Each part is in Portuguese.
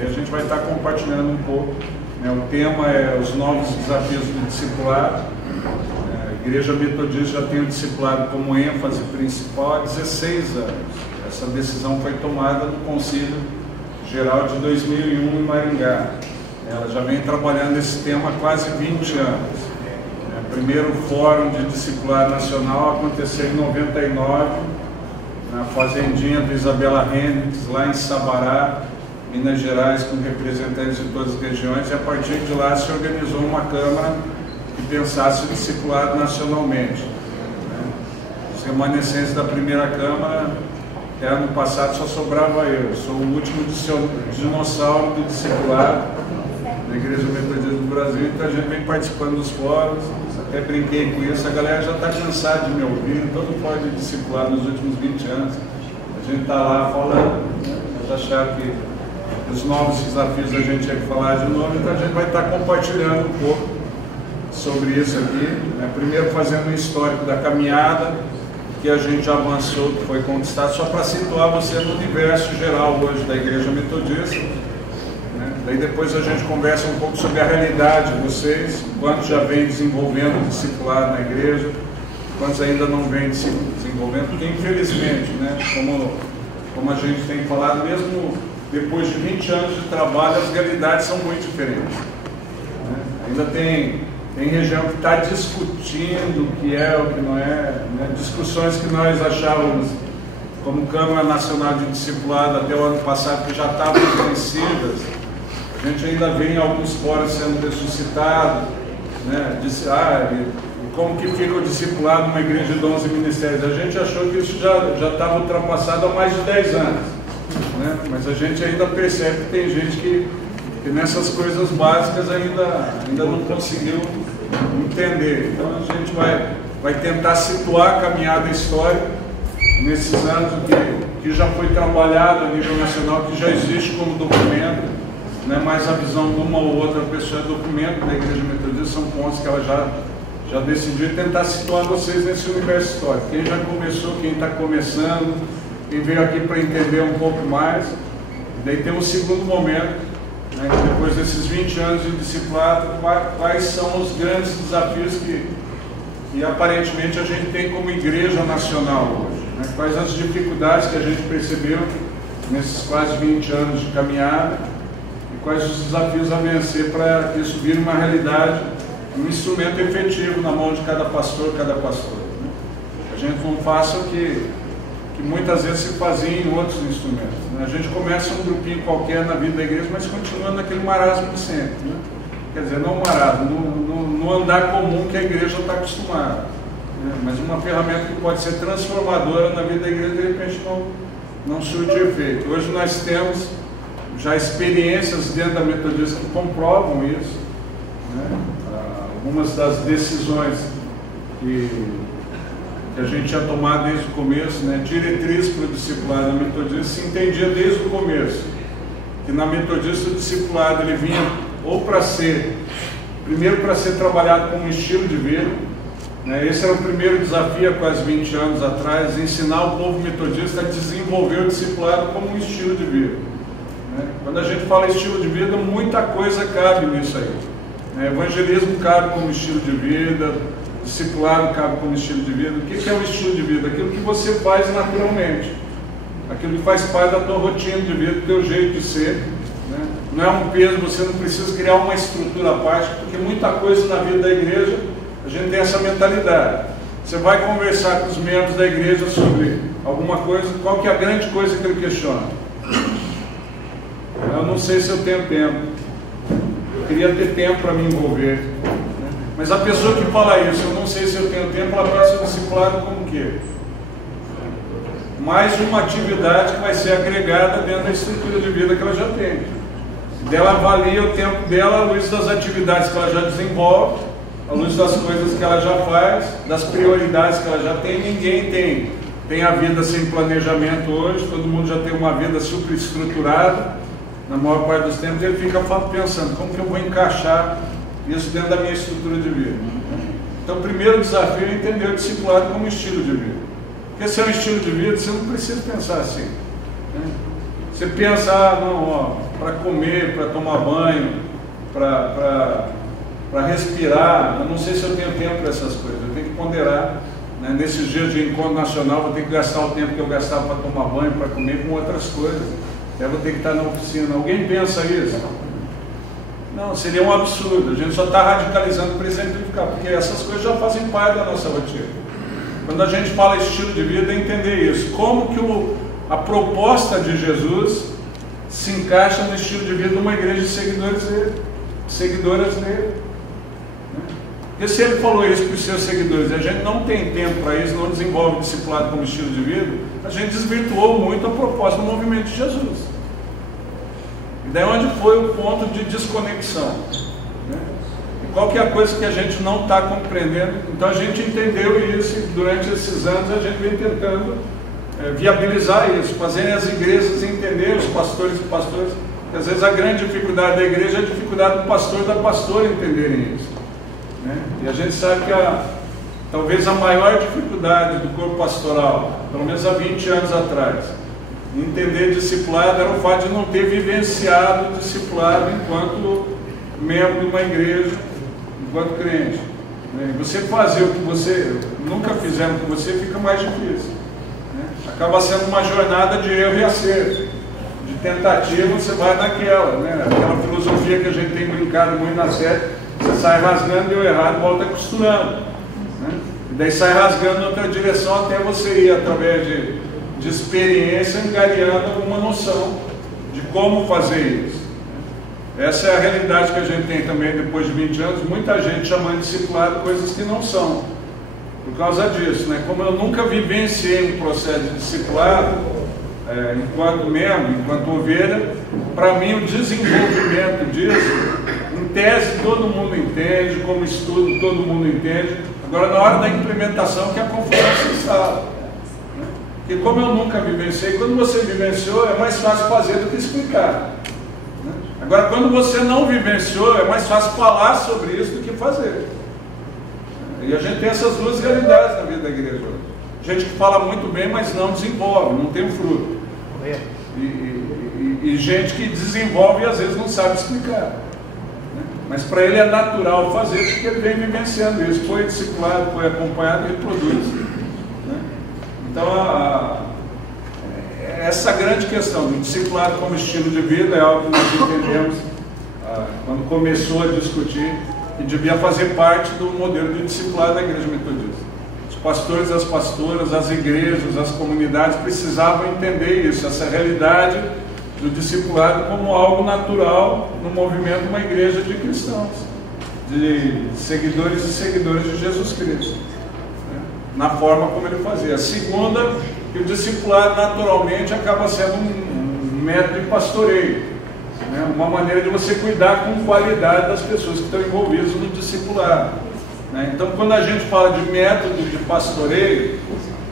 Aí a gente vai estar compartilhando um pouco, né? O tema é os novos desafios do discipulado. A Igreja Metodista já tem o discipulado como ênfase principal há 16 anos. Essa decisão foi tomada no Concílio Geral de 2001 em Maringá. Ela já vem trabalhando esse tema há quase 20 anos. O primeiro Fórum de Discipulado Nacional aconteceu em 99, na fazendinha do Isabela Hendricks, lá em Sabará, Minas Gerais, com representantes de todas as regiões, e a partir de lá se organizou uma Câmara que pensasse o discipulado nacionalmente. Os remanescentes da primeira Câmara, ano passado só sobrava eu sou o último dinossauro do discipulado da Igreja Metodista do Brasil, então a gente vem participando dos fóruns, até brinquei com isso, a galera já está cansada de me ouvir, todo fórum de discipulado nos últimos 20 anos, a gente está lá falando, eles acharam que os novos desafios a gente tinha que falar de novo, então a gente vai estar compartilhando um pouco sobre isso aqui, né? Primeiro fazendo um histórico da caminhada que a gente já avançou, que foi conquistado, só para situar você no universo geral hoje da Igreja Metodista, né? Daí depois a gente conversa um pouco sobre a realidade de vocês, quantos já vem desenvolvendo o discipulado na igreja, quantos ainda não vem desenvolvendo, porque infelizmente, né, como a gente tem falado, mesmo depois de 20 anos de trabalho, as realidades são muito diferentes, né? Ainda tem região que está discutindo o que é, o que não é, né? Discussões que nós achávamos como Câmara Nacional de Discipulado até o ano passado que já estavam vencidas, a gente ainda vê em alguns fóruns sendo ressuscitado, né? Como que fica o discipulado numa igreja de 11 ministérios? A gente achou que isso já estava ultrapassado há mais de 10 anos, né? Mas a gente ainda percebe que tem gente que nessas coisas básicas ainda não conseguiu entender. Então a gente vai tentar situar a caminhada histórica nesses anos que já foi trabalhado a nível nacional, que já existe como documento, né? Mas a visão de uma ou outra pessoa é documento da Igreja Metodista, são pontos que ela já decidiu, e tentar situar vocês nesse universo histórico. Quem já começou, quem está começando, quem veio aqui para entender um pouco mais. E daí tem um segundo momento, né, que depois desses 20 anos de discipulado, quais são os grandes desafios que aparentemente a gente tem como igreja nacional hoje, né? Quais as dificuldades que a gente percebeu nesses quase 20 anos de caminhada e quais os desafios a vencer para que isso vire uma realidade, um instrumento efetivo na mão de cada pastor, né? A gente não faça o que muitas vezes se fazia em outros instrumentos, né? A gente começa um grupinho qualquer na vida da igreja, mas continua naquele marasmo de sempre, né? Quer dizer, não marasmo, no andar comum que a igreja está acostumada, né? Mas uma ferramenta que pode ser transformadora na vida da igreja, de repente não surte efeito. Hoje nós temos já experiências dentro da Metodista que comprovam isso, né? Algumas das decisões que a gente tinha tomado desde o começo, né? Diretriz para o discipulado na Metodista, se entendia desde o começo que na Metodista o discipulado ele vinha ou primeiro para ser trabalhado como estilo de vida, né? Esse era o primeiro desafio há quase 20 anos atrás, ensinar o povo metodista a desenvolver o discipulado como um estilo de vida, né? Quando a gente fala estilo de vida, muita coisa cabe nisso aí, né? Evangelismo cabe como estilo de vida, discipulado cabe como estilo de vida. O que é o estilo de vida? Aquilo que você faz naturalmente, aquilo que faz parte da tua rotina de vida, do teu jeito de ser, né? Não é um peso, você não precisa criar uma estrutura à parte, porque muita coisa na vida da igreja, a gente tem essa mentalidade. Você vai conversar com os membros da igreja sobre alguma coisa, qual que é a grande coisa que ele questiona? Eu não sei se eu tenho tempo, eu queria ter tempo para me envolver. Mas a pessoa que fala isso, eu não sei se eu tenho tempo, ela pensa o discipulado como o quê? Mais uma atividade que vai ser agregada dentro da estrutura de vida que ela já tem. Ela avalia o tempo dela à luz das atividades que ela já desenvolve, à luz das coisas que ela já faz, das prioridades que ela já tem. Ninguém tem a vida sem planejamento hoje, todo mundo já tem uma vida superestruturada, na maior parte dos tempos. Ele fica pensando, como que eu vou encaixar isso dentro da minha estrutura de vida? Então o primeiro desafio é entender o discipulado como estilo de vida. Porque se é um estilo de vida, você não precisa pensar assim, né? Você pensa, não, para comer, para tomar banho, para respirar, eu não sei se eu tenho tempo para essas coisas, eu tenho que ponderar, né? Nesses dias de encontro nacional, vou ter que gastar o tempo que eu gastava para tomar banho, para comer, com outras coisas. Eu vou ter que estar na oficina. Alguém pensa isso? Não, seria um absurdo. A gente só está radicalizando para exemplificar, porque essas coisas já fazem parte da nossa rotina. Quando a gente fala estilo de vida, é entender isso. Como que a proposta de Jesus se encaixa no estilo de vida de uma igreja de seguidores dele, seguidoras dele. Porque se ele falou isso para os seus seguidores e a gente não tem tempo para isso, não desenvolve discipulado como estilo de vida, a gente desvirtuou muito a proposta do movimento de Jesus. E daí onde foi o ponto de desconexão, né? E qual que é a coisa que a gente não está compreendendo? Então a gente entendeu isso e durante esses anos a gente vem tentando viabilizar isso, fazendo as igrejas entender, os pastores e pastores, que às vezes a grande dificuldade da igreja é a dificuldade do pastor e da pastora entenderem isso, né? E a gente sabe que talvez a maior dificuldade do corpo pastoral, pelo menos há 20 anos atrás, entender discipulado era o fato de não ter vivenciado discipulado enquanto membro de uma igreja, enquanto crente, né? Você fazer o que você nunca fizeram com você fica mais difícil, né? Acaba sendo uma jornada de erro e acerto, de tentativa, você vai naquela, né? Aquela filosofia que a gente tem brincado muito na série, você sai rasgando, deu errado, volta costurando, né? E daí sai rasgando em outra direção até você ir através de experiência, engariando alguma noção de como fazer isso. Essa é a realidade que a gente tem também depois de 20 anos, muita gente chamando de discipulado coisas que não são, por causa disso, né? Como eu nunca vivenciei um processo de discipulado, enquanto membro, enquanto ovelha, para mim o desenvolvimento disso, em tese todo mundo entende, como estudo todo mundo entende, agora na hora da implementação que a confusão se instala. E como eu nunca vivenciei, quando você vivenciou é mais fácil fazer do que explicar, né? Agora quando você não vivenciou é mais fácil falar sobre isso do que fazer. E a gente tem essas duas realidades na vida da igreja hoje. Gente que fala muito bem, mas não desenvolve, não tem um fruto. E gente que desenvolve e às vezes não sabe explicar, né? Mas para ele é natural fazer porque ele vem vivenciando isso, foi discipulado, foi acompanhado e reproduz. Então, essa grande questão do discipulado como estilo de vida é algo que nós entendemos quando começou a discutir que devia fazer parte do modelo de discipulado da Igreja Metodista. Os pastores, as pastoras, as igrejas, as comunidades precisavam entender isso, essa realidade do discipulado como algo natural no movimento de uma igreja de cristãos, de seguidores e seguidoras de Jesus Cristo, na forma como ele fazia. A segunda, que o discipulado naturalmente acaba sendo um método de pastoreio, né? Uma maneira de você cuidar com qualidade das pessoas que estão envolvidas no discipulado, né? Então quando a gente fala de método de pastoreio,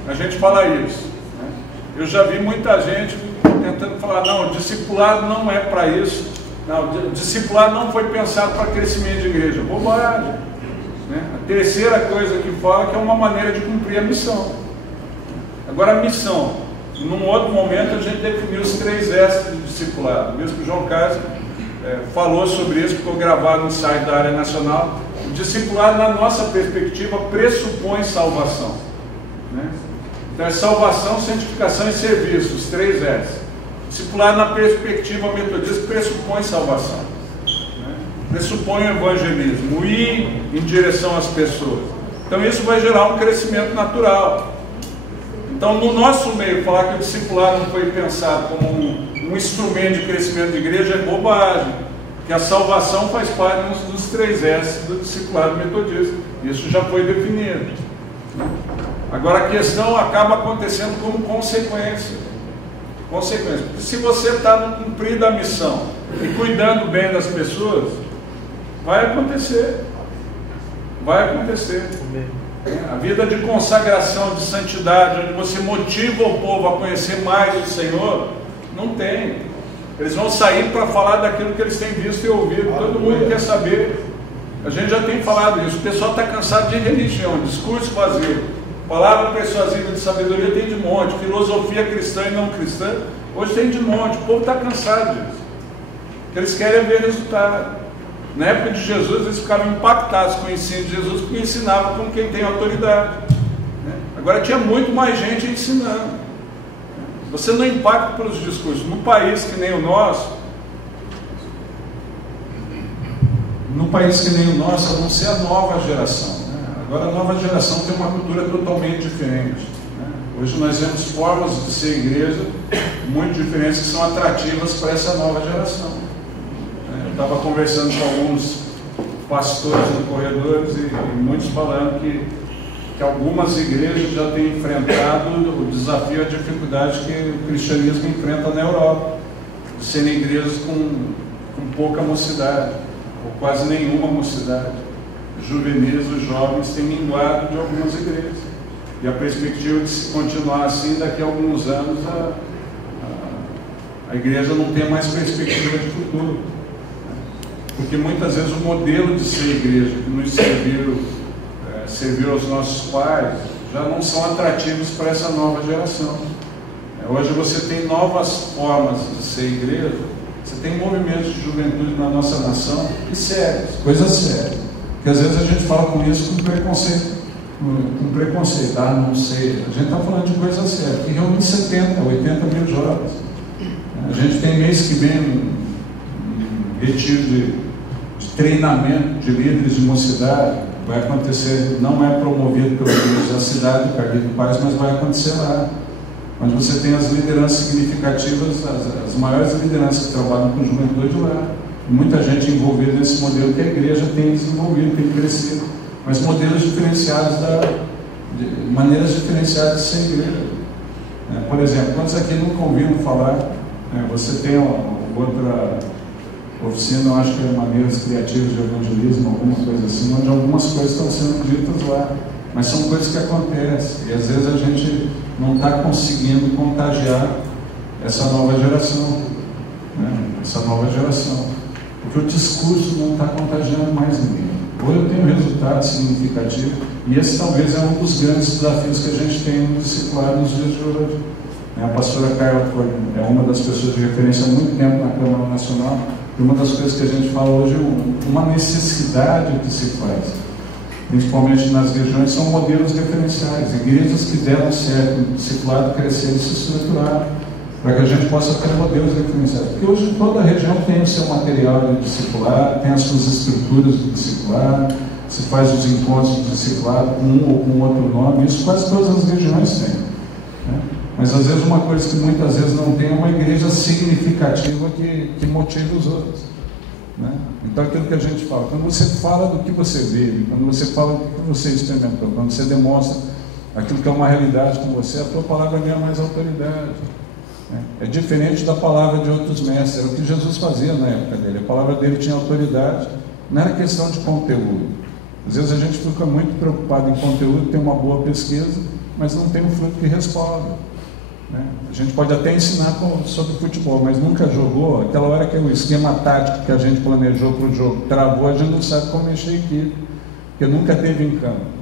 a gente fala isso, né? Eu já vi muita gente tentando falar, não, o discipulado não é para isso, não, o discipulado não foi pensado para crescimento de igreja. Bobagem, né? A terceira coisa que fala que é uma maneira de cumprir a missão. Agora a missão, num outro momento a gente definiu os 3 S do discipulado. Mesmo que o João Carlos falou sobre isso, ficou gravado no site da área nacional. O discipulado, na nossa perspectiva, pressupõe salvação, né? Então é salvação, santificação e serviço, os 3 S. O discipulado, na perspectiva metodista, pressupõe salvação, pressupõe o evangelismo, ir em direção às pessoas. Então isso vai gerar um crescimento natural. Então no nosso meio, falar que o discipulado não foi pensado como um instrumento de crescimento de igreja é bobagem, que a salvação faz parte dos 3 S do discipulado metodista. Isso já foi definido. Agora a questão acaba acontecendo como consequência. Porque se você está no cumprir da missão e cuidando bem das pessoas, vai acontecer. A vida de consagração, de santidade, onde você motiva o povo a conhecer mais o Senhor, não tem. Eles vão sair para falar daquilo que eles têm visto e ouvido. Todo mundo quer saber. A gente já tem falado isso. O pessoal está cansado de religião, discurso vazio. Palavra persuasiva de sabedoria tem de monte. Filosofia cristã e não cristã. Hoje tem de monte, o povo está cansado disso. O que eles querem é ver resultado. Na época de Jesus, eles ficavam impactados com o ensino de Jesus, porque ensinava como quem tem autoridade. Agora tinha muito mais gente ensinando. Você não impacta pelos discursos. Num país que nem o nosso, a não ser a nova geração. Agora a nova geração tem uma cultura totalmente diferente. Hoje nós vemos formas de ser igreja muito diferentes, que são atrativas para essa nova geração. Eu estava conversando com alguns pastores no corredores e muitos falando que algumas igrejas já têm enfrentado o desafio, a dificuldade que o cristianismo enfrenta na Europa, de serem igrejas com pouca mocidade, ou quase nenhuma mocidade. Os juvenis, os jovens têm minguado de algumas igrejas. E a perspectiva de se continuar assim, daqui a alguns anos, a igreja não tem mais perspectiva de futuro. Porque muitas vezes o modelo de ser igreja que nos serviu aos nossos pais, já não são atrativos para essa nova geração. Hoje você tem novas formas de ser igreja, você tem movimentos de juventude na nossa nação, e sérios, coisas sérias. Porque às vezes a gente fala com isso com preconceito. Não sei. A gente está falando de coisas sérias, que reúne 70, 80 mil jovens. A gente tem mês que vem um retiro de treinamento de líderes de mocidade. Vai acontecer, não é promovido pela igreja da cidade, Carlito Paz, mas vai acontecer lá. Onde você tem as lideranças significativas, as maiores lideranças que trabalham com juventude lá. E muita gente envolvida nesse modelo que a igreja tem desenvolvido, tem crescido. Mas modelos diferenciados, maneiras diferenciadas de ser igreja. Por exemplo, quantos aqui nunca ouviram falar, você tem outra oficina, eu acho que é maneiras criativas de evangelismo, alguma coisa assim, onde algumas coisas estão sendo ditas lá, mas são coisas que acontecem, e às vezes a gente não está conseguindo contagiar essa nova geração, porque o discurso não está contagiando mais ninguém. Ou eu tenho resultado significativo, e esse talvez é um dos grandes desafios que a gente tem no discipulado nos dias de hoje. A pastora Carla é uma das pessoas de referência há muito tempo na Câmara Nacional, e uma das coisas que a gente fala hoje é uma necessidade que se faz, principalmente nas regiões, são modelos referenciais, igrejas que deram certo, o discipulado crescer e se estruturar, para que a gente possa ter modelos referenciais. Porque hoje toda a região tem o seu material de discipulado, tem as suas estruturas de discipulado, se faz os encontros de discipulado com um ou com outro nome, isso quase todas as regiões têm. Mas às vezes uma coisa que muitas vezes não tem é uma igreja significativa que motive os outros. Então aquilo que a gente fala, quando você fala do que você vive, quando você fala do que você experimentou, quando você demonstra aquilo que é uma realidade com você, a tua palavra ganha mais autoridade. É diferente da palavra de outros mestres, era o que Jesus fazia na época dele, a palavra dele tinha autoridade, não era questão de conteúdo. Às vezes a gente fica muito preocupado em conteúdo, tem uma boa pesquisa, mas não tem um fruto que responda. A gente pode até ensinar sobre futebol, mas nunca jogou. Aquela hora que o esquema tático que a gente planejou para o jogo travou, a gente não sabe como mexer a equipe, porque nunca teve em campo.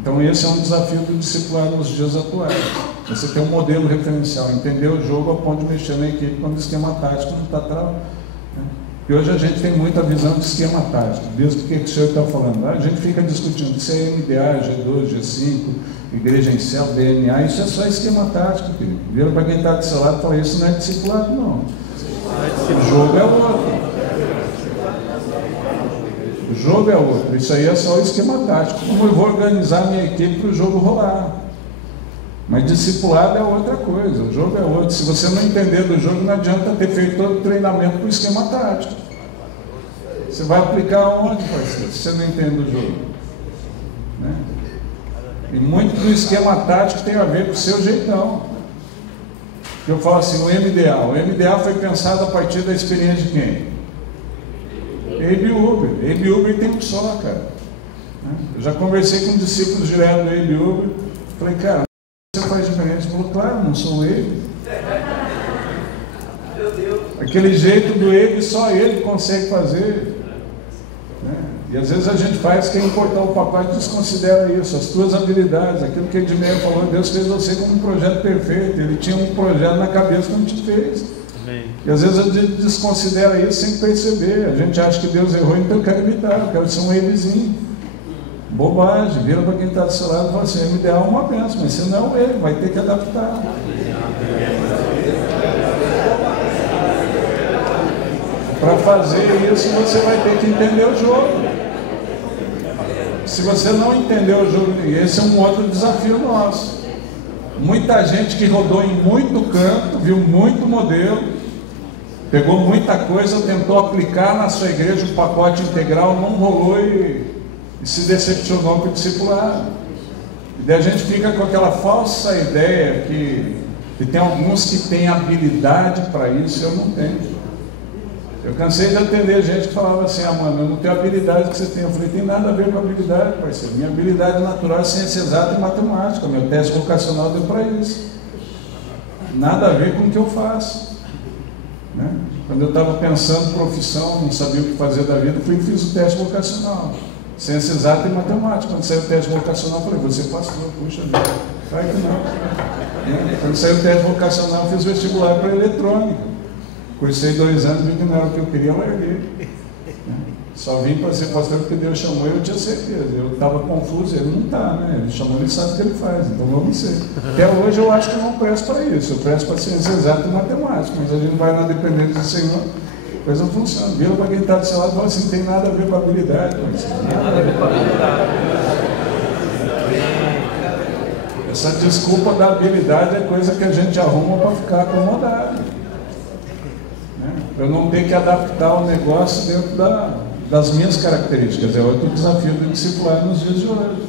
Então esse é um desafio do discipulado nos dias atuais. Você tem um modelo referencial, entender o jogo ao ponto de mexer na equipe quando o esquema tático não está travado. E hoje a gente tem muita visão de esquema tático, desde que o senhor está falando. A gente fica discutindo se é MDA, G2, G5, igreja em céu, DNA, isso é só esquema tático, querido. Vira para quem está do seu lado e fala, isso não é discipulado, não. O jogo é outro. O jogo é outro. Isso aí é só o esquema tático. Como eu vou organizar minha equipe para o jogo rolar? Mas discipulado é outra coisa, o jogo é outro. Se você não entender do jogo, não adianta ter feito todo o treinamento com o esquema tático. Você vai aplicar onde, parceiro, se você não entende o jogo? E muito do esquema tático tem a ver com o seu jeitão. Eu falo assim, o MDA foi pensado a partir da experiência de quem? Abe Uber. Abe Uber tem um só, cara. Eu já conversei com discípulos direto do Abe Uber. Falei, cara, você faz diferença? Ele falou, claro, não sou ele. Aquele jeito do ele, só ele consegue fazer. E às vezes a gente faz, quer importar o papai, desconsidera isso, as tuas habilidades, aquilo que Edmeio falou, Deus fez você como um projeto perfeito, Ele tinha um projeto na cabeça que não te fez. Amém. E às vezes a gente desconsidera isso sem perceber, a gente acha que Deus errou, então eu quero evitar, eu quero ser um elezinho. Bobagem, vira para quem está do seu lado e fala assim, o ideal é uma bênção, mas você não é ele, vai ter que adaptar. Para fazer isso, você vai ter que entender o jogo. Se você não entender o jogo, esse é um outro desafio nosso. Muita gente que rodou em muito canto, viu muito modelo, pegou muita coisa, tentou aplicar na sua igreja um pacote integral, não rolou e se decepcionou com o discipulado. E daí a gente fica com aquela falsa ideia que tem alguns que têm habilidade para isso, eu não tenho. Eu cansei de atender gente que falava assim, mano, eu não tenho a habilidade que você tem. Eu falei, tem nada a ver com habilidade, parceiro. Minha habilidade natural é ciência exata e matemática. Meu teste vocacional deu para isso. Nada a ver com o que eu faço. Né? Quando eu estava pensando profissão, não sabia o que fazer da vida, fui e fiz o teste vocacional. Ciência exata e matemática. Quando saiu o teste vocacional, eu falei, você pastor, puxa vida. Vai que não. Quando saiu o teste vocacional, eu fiz vestibular para eletrônica. Cursei 2 anos, vi que não era o que eu queria, larguei. Só vim para ser pastor porque Deus chamou e eu tinha certeza. Eu estava confuso, ele não está, né? Ele chamou, ele sabe o que ele faz, então vamos ser. Até hoje eu acho que eu não presto para isso, eu presto para ciência exata e matemática, mas a gente vai na dependência do Senhor, a coisa funciona. Vira para quem está do seu lado e fala assim, tem nada a ver com a habilidade. Tem nada a ver com a habilidade. Essa desculpa da habilidade é coisa que a gente arruma para ficar acomodado. Eu não tenho que adaptar o negócio dentro das minhas características. É outro desafio do discipulado nos dias de hoje.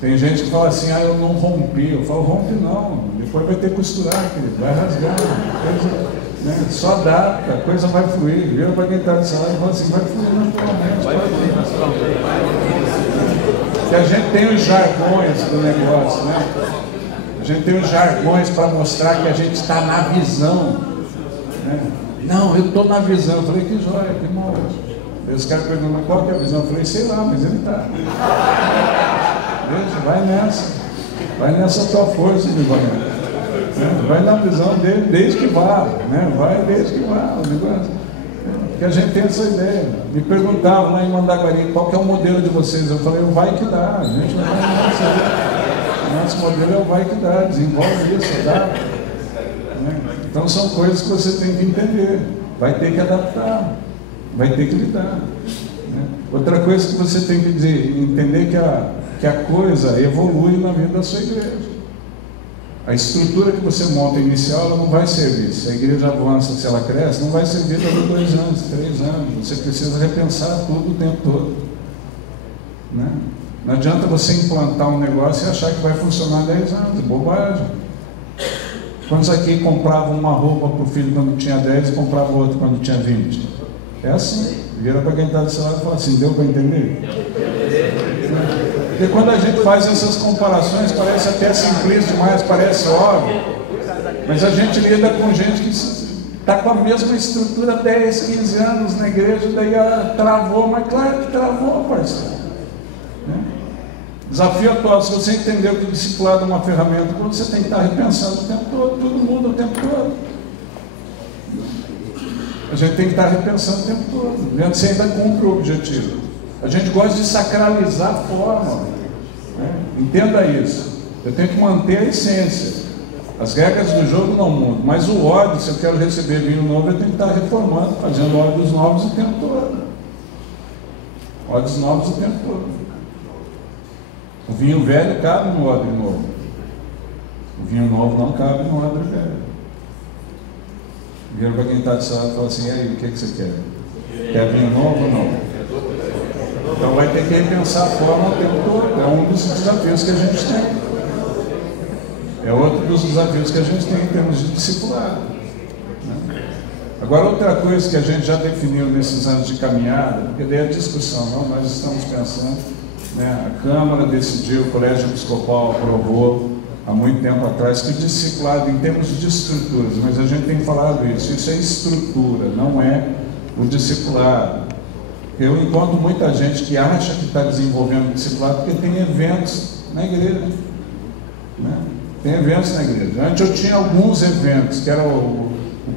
Tem gente que fala assim, eu não rompi. Eu falo, rompe não. Depois vai ter que costurar, querido. Vai rasgar. Coisa, só adapta, a coisa vai fluir. Vira para quem está de salário e fala assim, vai fluir naturalmente. Vai fluir naturalmente. Que a gente tem os jargões do negócio, né? A gente tem os jargões para mostrar que a gente está na visão. Não, eu estou na visão. Eu falei, que joia, que mal. Os caras perguntam, mas qual que é a visão? Eu falei, sei lá, mas ele está. Vai nessa. Vai nessa tua força, meu irmão. Vai na visão dele, desde que vá. Vai desde que vá. O negócio. Porque a gente tem essa ideia. Me perguntavam lá em Mandaguari, qual que é o modelo de vocês? Eu falei, o vai que dá. A gente não vai nessa. Nosso modelo é o vai que dá. Desenvolve isso, dá. Então são coisas que você tem que entender, vai ter que adaptar, vai ter que lidar. Outra coisa que você tem que dizer, entender que a coisa evolui na vida da sua igreja. A estrutura que você monta inicial, ela não vai servir. Se a igreja avança, se ela cresce, não vai servir daqui a 2 anos, 3 anos. Você precisa repensar tudo o tempo todo. Não adianta você implantar um negócio e achar que vai funcionar 10 anos, é bobagem. Quantos aqui compravam uma roupa para o filho quando tinha 10 e compravam outra quando tinha 20? É assim. Vira para quem está do seu lado e fala assim, deu para entender? Porque quando a gente faz essas comparações, parece até simplista demais, parece óbvio. Mas a gente lida com gente que está com a mesma estrutura há 10, 15 anos na igreja, daí ela travou, mas claro que travou, parceiro. Desafio atual, se você entendeu que o discipulado é uma ferramenta, você tem que estar repensando o tempo todo, todo mundo o tempo todo. A gente tem que estar repensando o tempo todo, vendo se ainda cumpre o objetivo. A gente gosta de sacralizar a forma. Entenda isso. Eu tenho que manter a essência. As regras do jogo não mudam, mas o ódio, se eu quero receber vinho novo, eu tenho que estar reformando, fazendo ódios novos o tempo todo. Ódios novos o tempo todo. O vinho velho cabe no odre novo. O vinho novo não cabe no odre velho. Vira para quem está de lado e fala assim, e aí, o que você quer? Quer vinho novo ou não? Então vai ter que repensar a forma o tempo todo. É um dos desafios que a gente tem. É outro dos desafios que a gente tem em termos de discipulado. Agora, outra coisa que a gente já definiu nesses anos de caminhada, porque daí a discussão, não, nós estamos pensando, a Câmara decidiu, o Colégio Episcopal aprovou há muito tempo atrás que o discipulado, em termos de estruturas, mas a gente tem falado isso é estrutura, não é o discipulado. Eu encontro muita gente que acha que está desenvolvendo discipulado porque tem eventos na igreja, né? Tem eventos na igreja. Antes eu tinha alguns eventos, que era o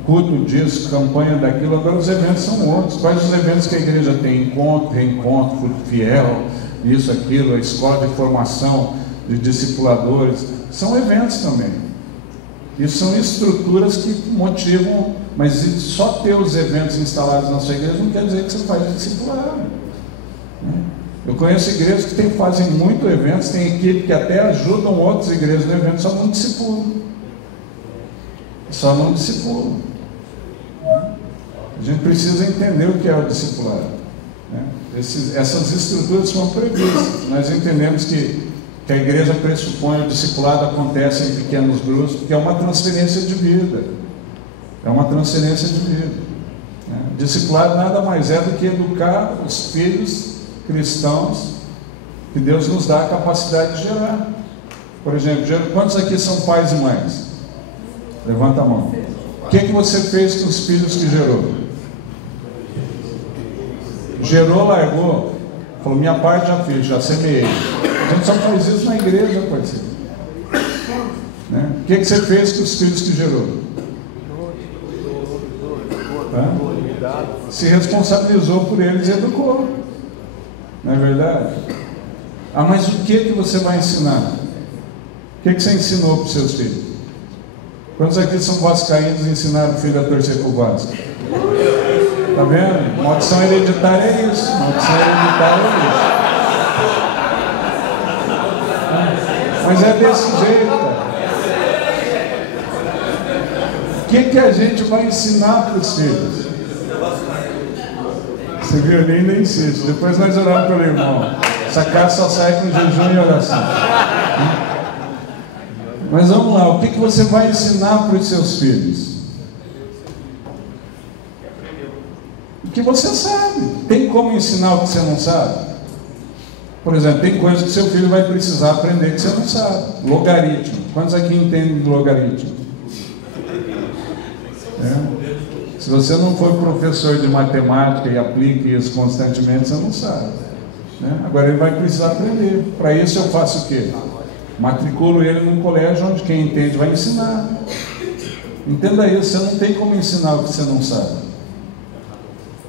culto disso, campanha daquilo. Agora os eventos são outros. Quais os eventos que a igreja tem? Encontro, reencontro, culto fiel, isso, aquilo, a escola de formação de discipuladores. São eventos também. Isso são estruturas que motivam, mas só ter os eventos instalados na sua igreja não quer dizer que você faz discipulado, né? Eu conheço igrejas que fazem muito eventos, tem equipe que até ajudam outras igrejas no evento, só não discipulam. Só não discipulam. A gente precisa entender o que é o discipulado, né? Essas estruturas são previstas. Nós entendemos que a igreja pressupõe o discipulado acontece em pequenos grupos, porque é uma transferência de vida. É uma transferência de vida, né? Discipulado nada mais é do que educar os filhos cristãos que Deus nos dá a capacidade de gerar. Por exemplo, quantos aqui são pais e mães? Levanta a mão. O que você fez com os filhos que gerou? Gerou, largou, falou, minha parte já fiz, já semeei. A gente só faz isso na igreja, parceiro, né? O que você fez com os filhos que gerou? Tá? Se responsabilizou por eles e educou. Não é verdade? Ah, mas o que você vai ensinar? O que você ensinou para os seus filhos? Quantos aqui são vascaínos e ensinaram o filho a torcer para o Vasco? Está vendo? Maldição hereditária é isso. Maldição hereditária é isso. Mas é desse jeito, cara. O que a gente vai ensinar para os filhos? Você viu ali, ainda insiste. Depois nós oramos pelo irmão. Essa casa só sai com jejum e oração. Mas vamos lá, o que você vai ensinar para os seus filhos? O que você sabe. Tem como ensinar o que você não sabe? Por exemplo, tem coisas que seu filho vai precisar aprender que você não sabe. Logaritmo. Quantos aqui entendem de logaritmo? Se você não for professor de matemática e aplique isso constantemente, você não sabe, né? Agora ele vai precisar aprender. Para isso eu faço o quê? Matriculo ele num colégio onde quem entende vai ensinar. Entenda isso, você não tem como ensinar o que você não sabe.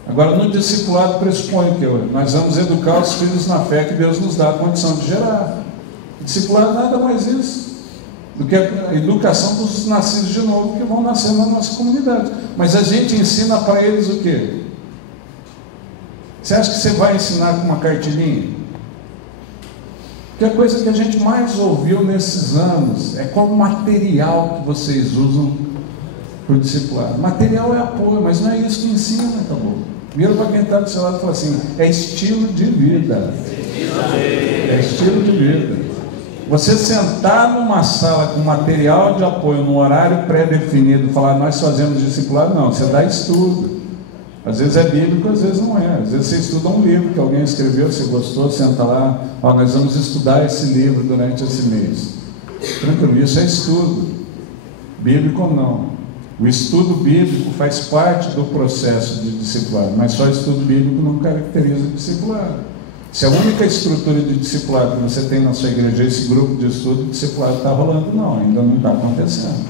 Agora, no discipulado pressupõe que nós vamos educar os filhos na fé que Deus nos dá a condição de gerar. O discipulado nada mais isso do que a educação dos nascidos de novo que vão nascer na nossa comunidade. Mas a gente ensina para eles o quê? Você acha que você vai ensinar com uma cartilinha? Porque a coisa que a gente mais ouviu nesses anos é qual material que vocês usam para o discipulado. Material é apoio, mas não é isso que ensina, acabou. Vira para quem está do seu lado e fala assim, é estilo de vida. É estilo de vida. Você sentar numa sala com material de apoio, num horário pré-definido, falar, nós fazemos discipulado, não, você dá estudo. Às vezes é bíblico, às vezes não é. Às vezes você estuda um livro que alguém escreveu, você gostou, senta lá, ó, nós vamos estudar esse livro durante esse mês. Tranquilo, isso é estudo. Bíblico ou não. O estudo bíblico faz parte do processo de discipulado, mas só estudo bíblico não caracteriza discipulado. Se a única estrutura de discipulado que você tem na sua igreja é esse grupo de estudo, o discipulado está rolando, não, ainda não está acontecendo.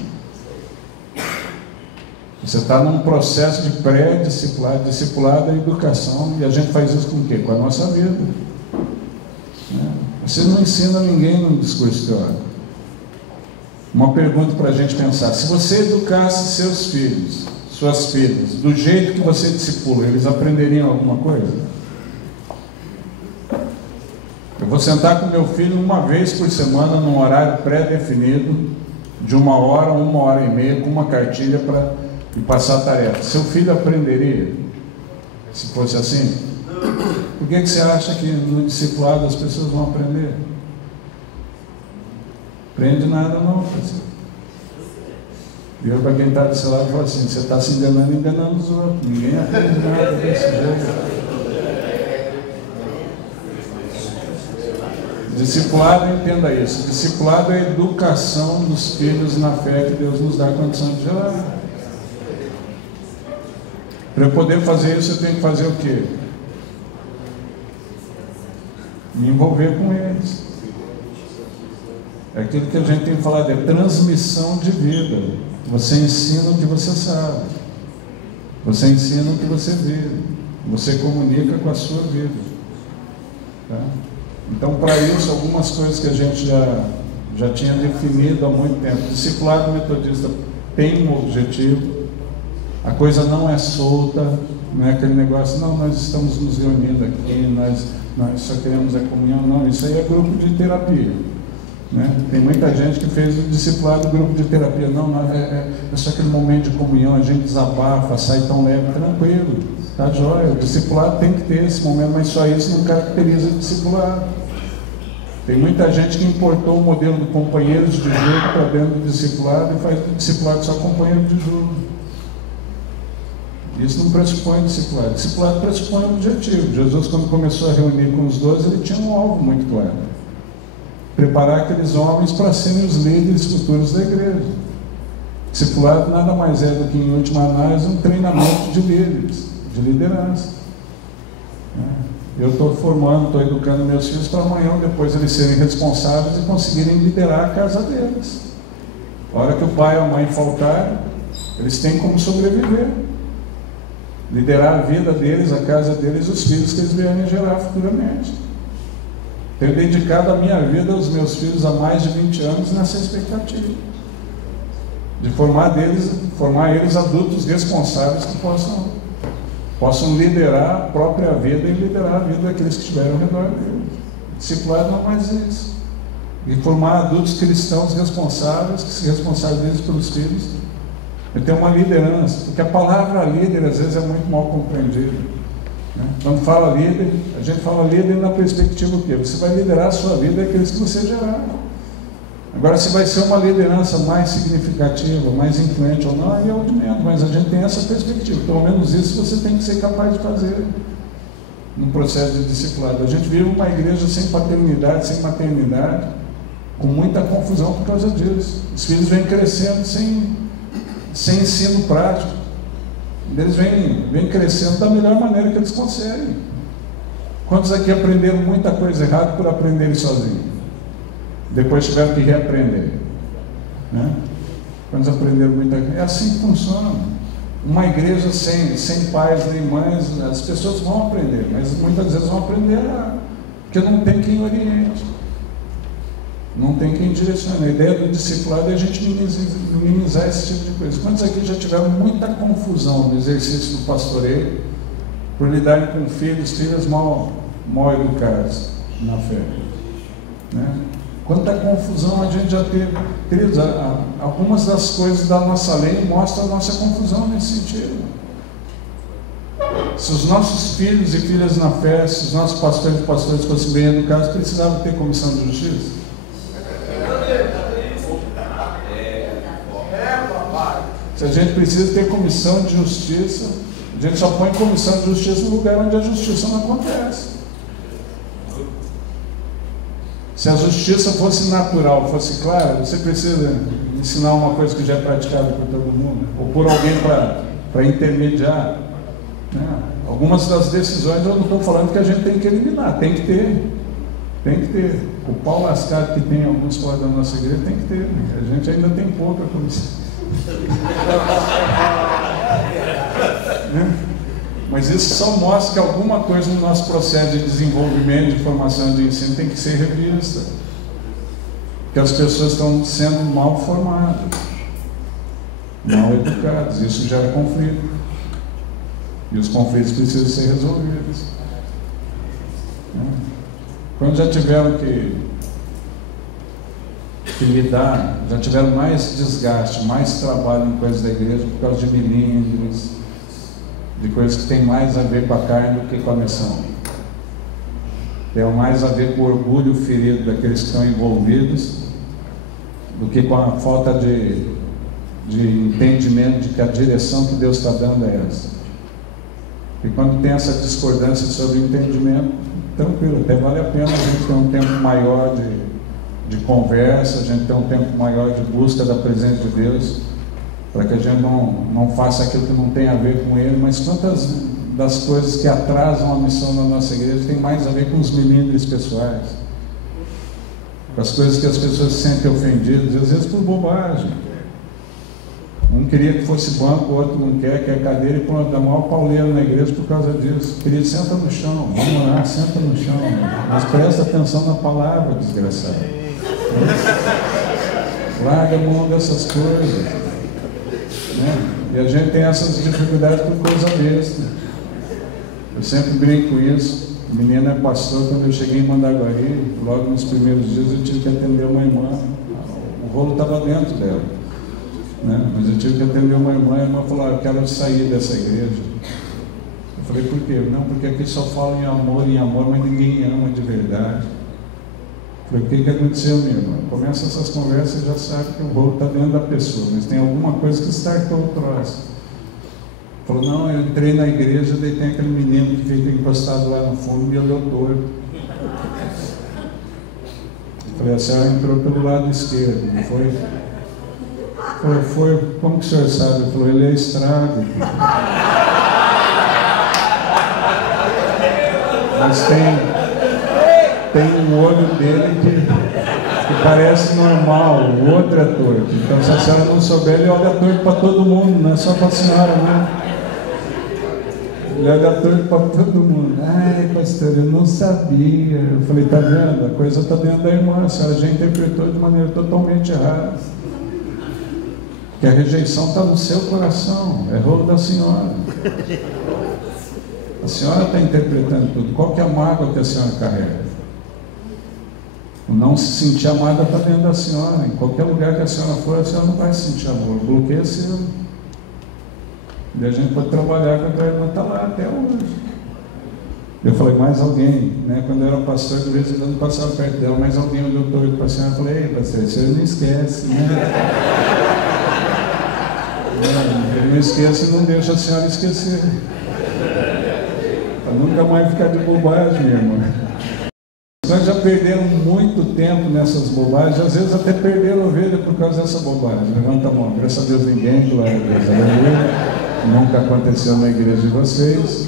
Você está num processo de pré-discipulado, discipulado é educação, e a gente faz isso com o quê? Com a nossa vida, né? Você não ensina ninguém no discurso teórico. Uma pergunta para a gente pensar: se você educasse seus filhos, suas filhas, do jeito que você discipula, eles aprenderiam alguma coisa? Eu vou sentar com meu filho uma vez por semana, num horário pré-definido, de 1 hora, 1 hora e meia, com uma cartilha para passar a tarefa. Seu filho aprenderia se fosse assim? Por que você acha que no discipulado as pessoas vão aprender? Aprende nada não, pessoal. Vira para quem está do seu lado e fala assim, você está se enganando e enganando os outros. Ninguém aprende nada desse jeito. Discipulado, entenda isso. Discipulado é a educação dos filhos na fé que Deus nos dá a condição de gerar. Para eu poder fazer isso, eu tenho que fazer o quê? me envolver com eles. É aquilo que a gente tem falado, é transmissão de vida. Você ensina o que você sabe, você ensina o que você vive, você comunica com a sua vida, tá? Então, para isso, algumas coisas que a gente já tinha definido há muito tempo. O discipulado metodista tem um objetivo, a coisa não é solta, não é aquele negócio, não, nós estamos nos reunindo aqui, nós só queremos a comunhão, não, isso aí é grupo de terapia, né? Tem muita gente que fez o discipulado grupo de terapia, não, é só aquele momento de comunhão, a gente desabafa, sai tão leve, tranquilo, tá jóia, o discipulado tem que ter esse momento, mas só isso não caracteriza o discipulado. Tem muita gente que importou o modelo do companheiro de jogo para dentro do discipulado e faz o discipulado só companheiro de jogo. Isso não pressupõe discipulado. Discipulado pressupõe um objetivo. Jesus, quando começou a reunir com os 12, ele tinha um alvo muito claro: preparar aqueles homens para serem os líderes futuros da igreja. Discipulado nada mais é do que, em última análise, um treinamento de líderes, de liderança. Eu estou formando, estou educando meus filhos para amanhã ou depois eles serem responsáveis e conseguirem liderar a casa deles. A hora que o pai ou a mãe faltar, eles têm como sobreviver. Liderar a vida deles, a casa deles, os filhos que eles vierem gerar futuramente. Tenho dedicado a minha vida aos meus filhos há mais de 20 anos nessa expectativa de formar eles adultos responsáveis que possam liderar a própria vida e liderar a vida daqueles que estiverem ao redor deles. Discipulado não é mais isso. E formar adultos cristãos responsáveis, que se responsabilizem pelos filhos, e ter uma liderança, porque a palavra líder às vezes é muito mal compreendida, né? Quando fala líder, a gente fala líder na perspectiva do quê? Você vai liderar a sua vida e aqueles que você gerar. Agora, se vai ser uma liderança mais significativa, mais influente ou não, aí é o de menos, mas a gente tem essa perspectiva. Pelo menos isso você tem que ser capaz de fazer no processo de discipulado. A gente vive uma igreja sem paternidade, sem maternidade, com muita confusão por causa disso. Os filhos vêm crescendo sem ensino prático. Eles vêm crescendo da melhor maneira que eles conseguem. Quantos aqui aprenderam muita coisa errada por aprenderem sozinhos? Depois tiveram que reaprender, né? Quantos aprenderam muita coisa? É assim que funciona. Uma igreja sem pais nem mães, as pessoas vão aprender, mas muitas vezes vão aprender porque não tem quem oriente, não tem quem direcione. A ideia do discipulado é a gente minimizar esse tipo de coisa. Quantos aqui já tiveram muita confusão no exercício do pastoreio por lidarem com filhas mal educadas na fé, né? Quanta confusão a gente já teve. Queridos, algumas das coisas da nossa lei mostram a nossa confusão nesse sentido. Se os nossos filhos e filhas na fé, se os nossos pastores e pastores fossem bem educados, precisavam ter comissão de justiça? Se a gente precisa ter comissão de justiça, a gente só põe comissão de justiça no lugar onde a justiça não acontece. Se a justiça fosse natural, fosse clara, você precisa ensinar uma coisa que já é praticada por todo mundo, ou por alguém para intermediar, né? Algumas das decisões eu não estou falando que a gente tem que eliminar, tem que ter. O pau lascado que tem em alguns fora da nossa igreja tem que ter, né? A gente ainda tem pouca comissão. Né? Mas isso só mostra que alguma coisa no nosso processo de desenvolvimento, de formação, de ensino tem que ser revista. Porque as pessoas estão sendo mal formadas, mal educadas. Isso gera conflito. E os conflitos precisam ser resolvidos. Quando já tiveram que lidar, já tiveram mais desgaste, mais trabalho em coisas da igreja por causa de milímetros, de coisas que têm mais a ver com a carne do que com a missão. Tem mais a ver com o orgulho ferido daqueles que estão envolvidos do que com a falta de entendimento de que a direção que Deus está dando é essa. E quando tem essa discordância sobre o entendimento, tranquilo, até vale a pena a gente ter um tempo maior de conversa, a gente ter um tempo maior de busca da presença de Deus, para que a gente não faça aquilo que não tem a ver com Ele. Mas quantas das coisas que atrasam a missão da nossa igreja tem mais a ver com os milindres pessoais, com as coisas que as pessoas se sentem ofendidas, às vezes por bobagem. Um queria que fosse banco, o outro não quer cadeira, e pronto, dá maior pauleira na igreja por causa disso. Queria, senta no chão, vamos lá, senta no chão, mas presta atenção na palavra, desgraçado. Larga a mão dessas coisas, né? E a gente tem essas dificuldades por coisa besta. Eu sempre brinco com isso. O menino é pastor. Quando eu cheguei em Mandaguari, logo nos primeiros dias eu tive que atender uma irmã. O rolo estava dentro dela, né? Mas eu tive que atender uma irmã. A irmã falou: eu quero sair dessa igreja. Eu falei: por quê? Não, porque aqui só falam em amor, mas ninguém ama de verdade. Eu falei: o que aconteceu, minha irmã? Começa essas conversas e já sabe que o rolo está dentro da pessoa, mas tem alguma coisa que startou o troço. Falou: não, eu entrei na igreja, daí tem aquele menino que fica encostado lá no fundo e me olhou torto. Eu falei: a senhora entrou pelo lado esquerdo, não foi? Falei: foi. Como que o senhor sabe? Ele falou: ele é estrago. Mas tem um olho dele que parece normal, o outro é torto. Então, se a senhora não souber, ele olha torto para todo mundo, não é só para a senhora, né? Ele olha torto para todo mundo. Ai, pastor, eu não sabia. Eu falei: tá vendo? A coisa está dentro da irmã, a senhora já interpretou de maneira totalmente errada. Que a rejeição está no seu coração, é rolo da senhora. A senhora está interpretando tudo. Qual que é a mágoa que a senhora carrega? O não se sentir amada está dentro da senhora. Em qualquer lugar que a senhora for, a senhora não vai se sentir amor. Bloqueia seu. E a gente pode trabalhar com a irmã, está lá até hoje. Eu falei: mais alguém, né? Quando eu era pastor, de vez em quando passava perto dela, mais alguém olhou torto para a senhora. Eu falei: ei, pastor, você não esquece, né? Eu não esqueço e não deixa a senhora esquecer. Para nunca mais ficar de bobagem, minha irmã. Nós já perdemos muito tempo nessas bobagens, às vezes até perderam a ovelha por causa dessa bobagem. Levanta a mão. Graças a Deus ninguém, glória a Deus, aleluia. Nunca aconteceu na igreja de vocês,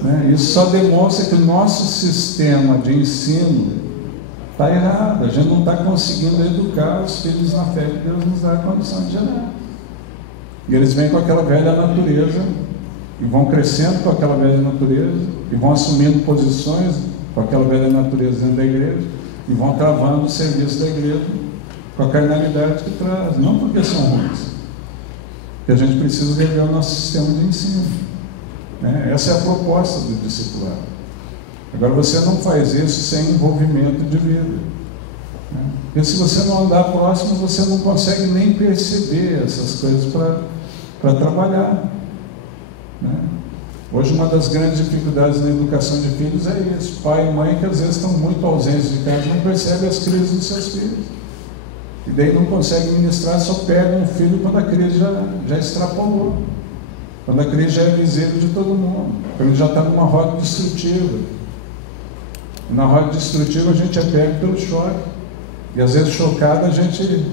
né? Isso só demonstra que o nosso sistema de ensino está errado. A gente não está conseguindo educar os filhos na fé que Deus nos dá a condição de gerar. E eles vêm com aquela velha natureza e vão crescendo com aquela velha natureza e vão assumindo posições com aquela velha natureza dentro da igreja e vão travando o serviço da igreja com a carnalidade que traz, não porque são ruins, porque a gente precisa rever o nosso sistema de ensino, né? Essa é a proposta do discipulado. Agora, você não faz isso sem envolvimento de vida, né? Porque se você não andar próximo, você não consegue nem perceber essas coisas para trabalhar, né? Hoje, uma das grandes dificuldades na educação de filhos é isso. Pai e mãe que às vezes estão muito ausentes de casa, não percebem as crises dos seus filhos. E daí não conseguem ministrar, só pegam um filho quando a crise já extrapolou. Quando a crise já é visível de todo mundo. Quando ele já está numa roda destrutiva. E na roda destrutiva a gente é pego pelo choque. E às vezes chocado a gente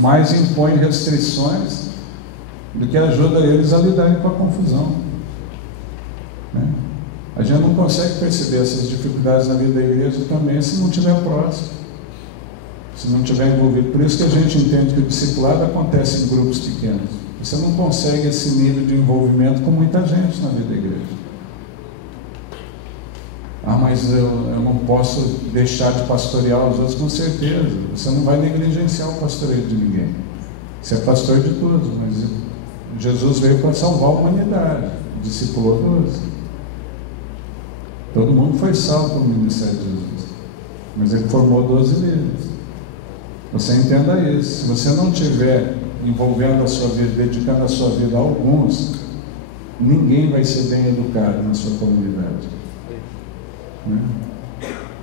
mais impõe restrições do que ajuda eles a lidarem com a confusão. A gente não consegue perceber essas dificuldades na vida da igreja também se não estiver próximo, se não estiver envolvido. Por isso que a gente entende que o discipulado acontece em grupos pequenos. Você não consegue esse nível de envolvimento com muita gente na vida da igreja. Ah, mas eu não posso deixar de pastorear os outros. Com certeza, você não vai negligenciar o pastoreio de ninguém. Você é pastor de todos, mas Jesus veio para salvar a humanidade, discipulou todos. Todo mundo foi salvo pelo ministério de Jesus, mas ele formou 12 líderes. Você entenda isso. Se você não estiver envolvendo a sua vida, dedicando a sua vida a alguns, ninguém vai ser bem educado na sua comunidade, né?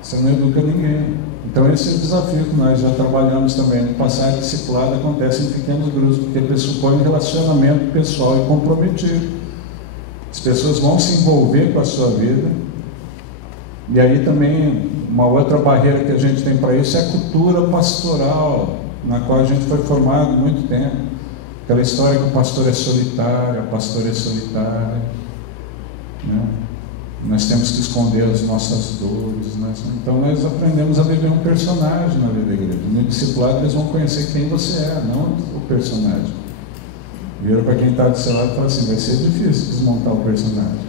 Você não educa ninguém. Então esse é o desafio que nós já trabalhamos também. No passado, discipulado acontece em pequenos grupos, porque pressupõe relacionamento pessoal e comprometido. As pessoas vão se envolver com a sua vida. E aí também, uma outra barreira que a gente tem para isso é a cultura pastoral, na qual a gente foi formado há muito tempo. Aquela história que o pastor é solitário, a pastora é solitária. né? Nós temos que esconder as nossas dores, né? Então nós aprendemos a viver um personagem na vida da igreja. No discipulado eles vão conhecer quem você é, não o personagem. Vira para quem está do seu lado e fala assim: vai ser difícil desmontar o personagem.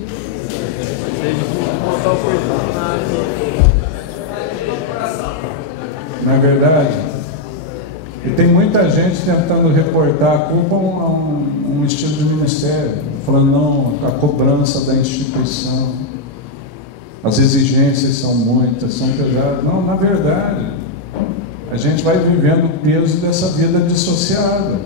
Não é verdade? E tem muita gente tentando reportar a culpa a um estilo de ministério, falando não, a cobrança da instituição, as exigências são muitas, são pesadas. Não, na verdade, a gente vai vivendo o peso dessa vida dissociada,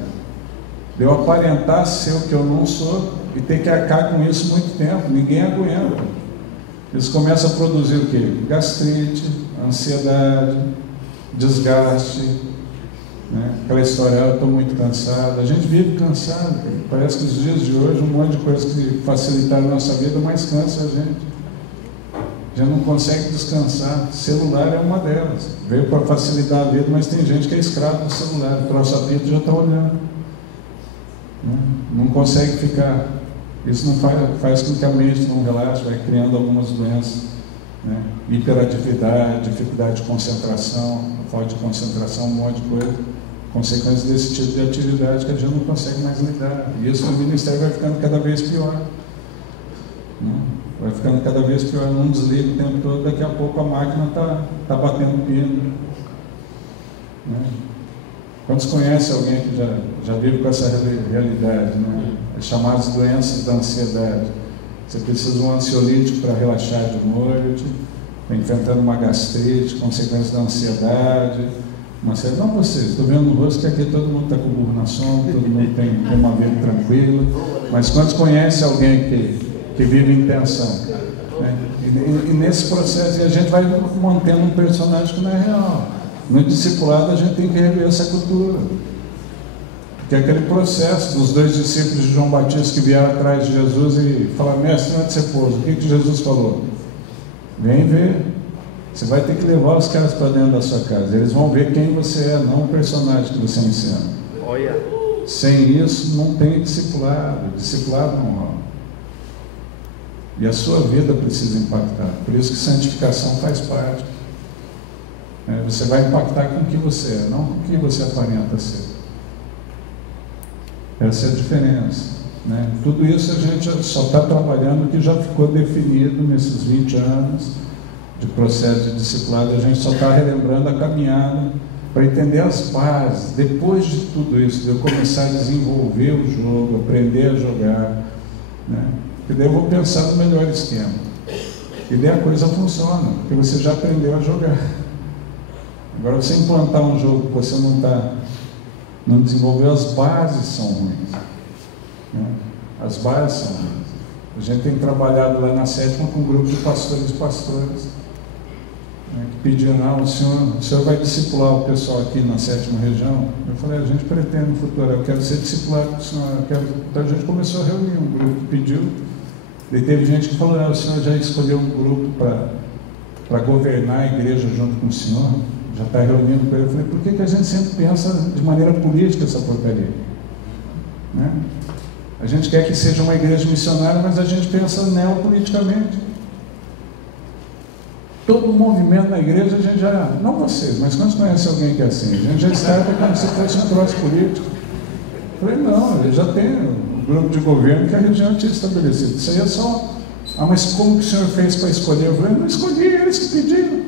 de eu aparentar ser o que eu não sou e ter que arcar com isso muito tempo. Ninguém aguenta. Eles começam a produzir o quê? Gastrite, ansiedade, desgaste, né? Aquela história, eu estou muito cansado. A gente vive cansado. Parece que os dias de hoje, um monte de coisas que facilitaram a nossa vida, mais cansa a gente. Já não consegue descansar. Celular é uma delas. Veio para facilitar a vida, mas tem gente que é escravo do celular. O troço a vida já está olhando, né? Não consegue ficar. Isso não faz com que a mente não relaxe, vai criando algumas doenças, né? Hiperatividade, dificuldade de concentração, falta de concentração, um monte de coisa, consequências desse tipo de atividade que a gente não consegue mais lidar. E isso no ministério vai ficando cada vez pior, né? Vai ficando cada vez pior, não desliga o tempo todo, daqui a pouco a máquina está batendo pino, né? Quantos conhecem alguém que já vive com essa realidade, né? As chamadas doenças da ansiedade. Você precisa de um ansiolítico para relaxar de noite, está enfrentando uma gastrite, consequências da ansiedade. Não vocês, estou vendo no rosto que aqui todo mundo está com o burro na sombra, todo mundo tem uma vida tranquila. Mas quantos conhecem alguém que vive em tensão, né? E nesse processo a gente vai mantendo um personagem que não é real. No discipulado a gente tem que rever essa cultura, que é aquele processo dos 2 discípulos de João Batista que vieram atrás de Jesus e falaram: mestre, onde você pôs? O que Jesus falou? Vem ver, você vai ter que levar os caras para dentro da sua casa, eles vão ver quem você é, não o personagem que você ensina. Olha. Sem isso não tem discipulado não rola. E a sua vida precisa impactar, por isso que santificação faz parte. Você vai impactar com o que você é, não com o que você aparenta ser. Essa é a diferença, né? Tudo isso a gente só está trabalhando o que já ficou definido nesses 20 anos de processo de discipulado. A gente só está relembrando a caminhada para entender as bases. Depois de tudo isso, de eu começar a desenvolver o jogo, aprender a jogar, né? E daí eu vou pensar no melhor esquema. E daí a coisa funciona, porque você já aprendeu a jogar. Agora, você implantar um jogo que você não desenvolveu, as bases são ruins, né? As bases são ruins. A gente tem trabalhado lá na 7ª com um grupo de pastores, né, que pediram: o senhor vai discipular o pessoal aqui na 7ª região? Eu falei: a gente pretende no futuro, eu quero ser discipulado com o senhor. Então a gente começou a reunir um grupo que pediu. E teve gente que falou: o senhor já escolheu um grupo para governar a igreja junto com o senhor? Já está reunindo com ele. Eu falei: por que a gente sempre pensa de maneira política essa porcaria, né? A gente quer que seja uma igreja missionária, mas a gente pensa nela politicamente. Todo movimento na igreja a gente já, não vocês, mas quando conhece alguém que é assim, a gente já está como se fosse um troço político. Eu falei: não, ele já tem um grupo de governo que a região tinha estabelecido. Isso aí é só: mas como que o senhor fez para escolher? Eu falei: não escolhi, eles que pediram.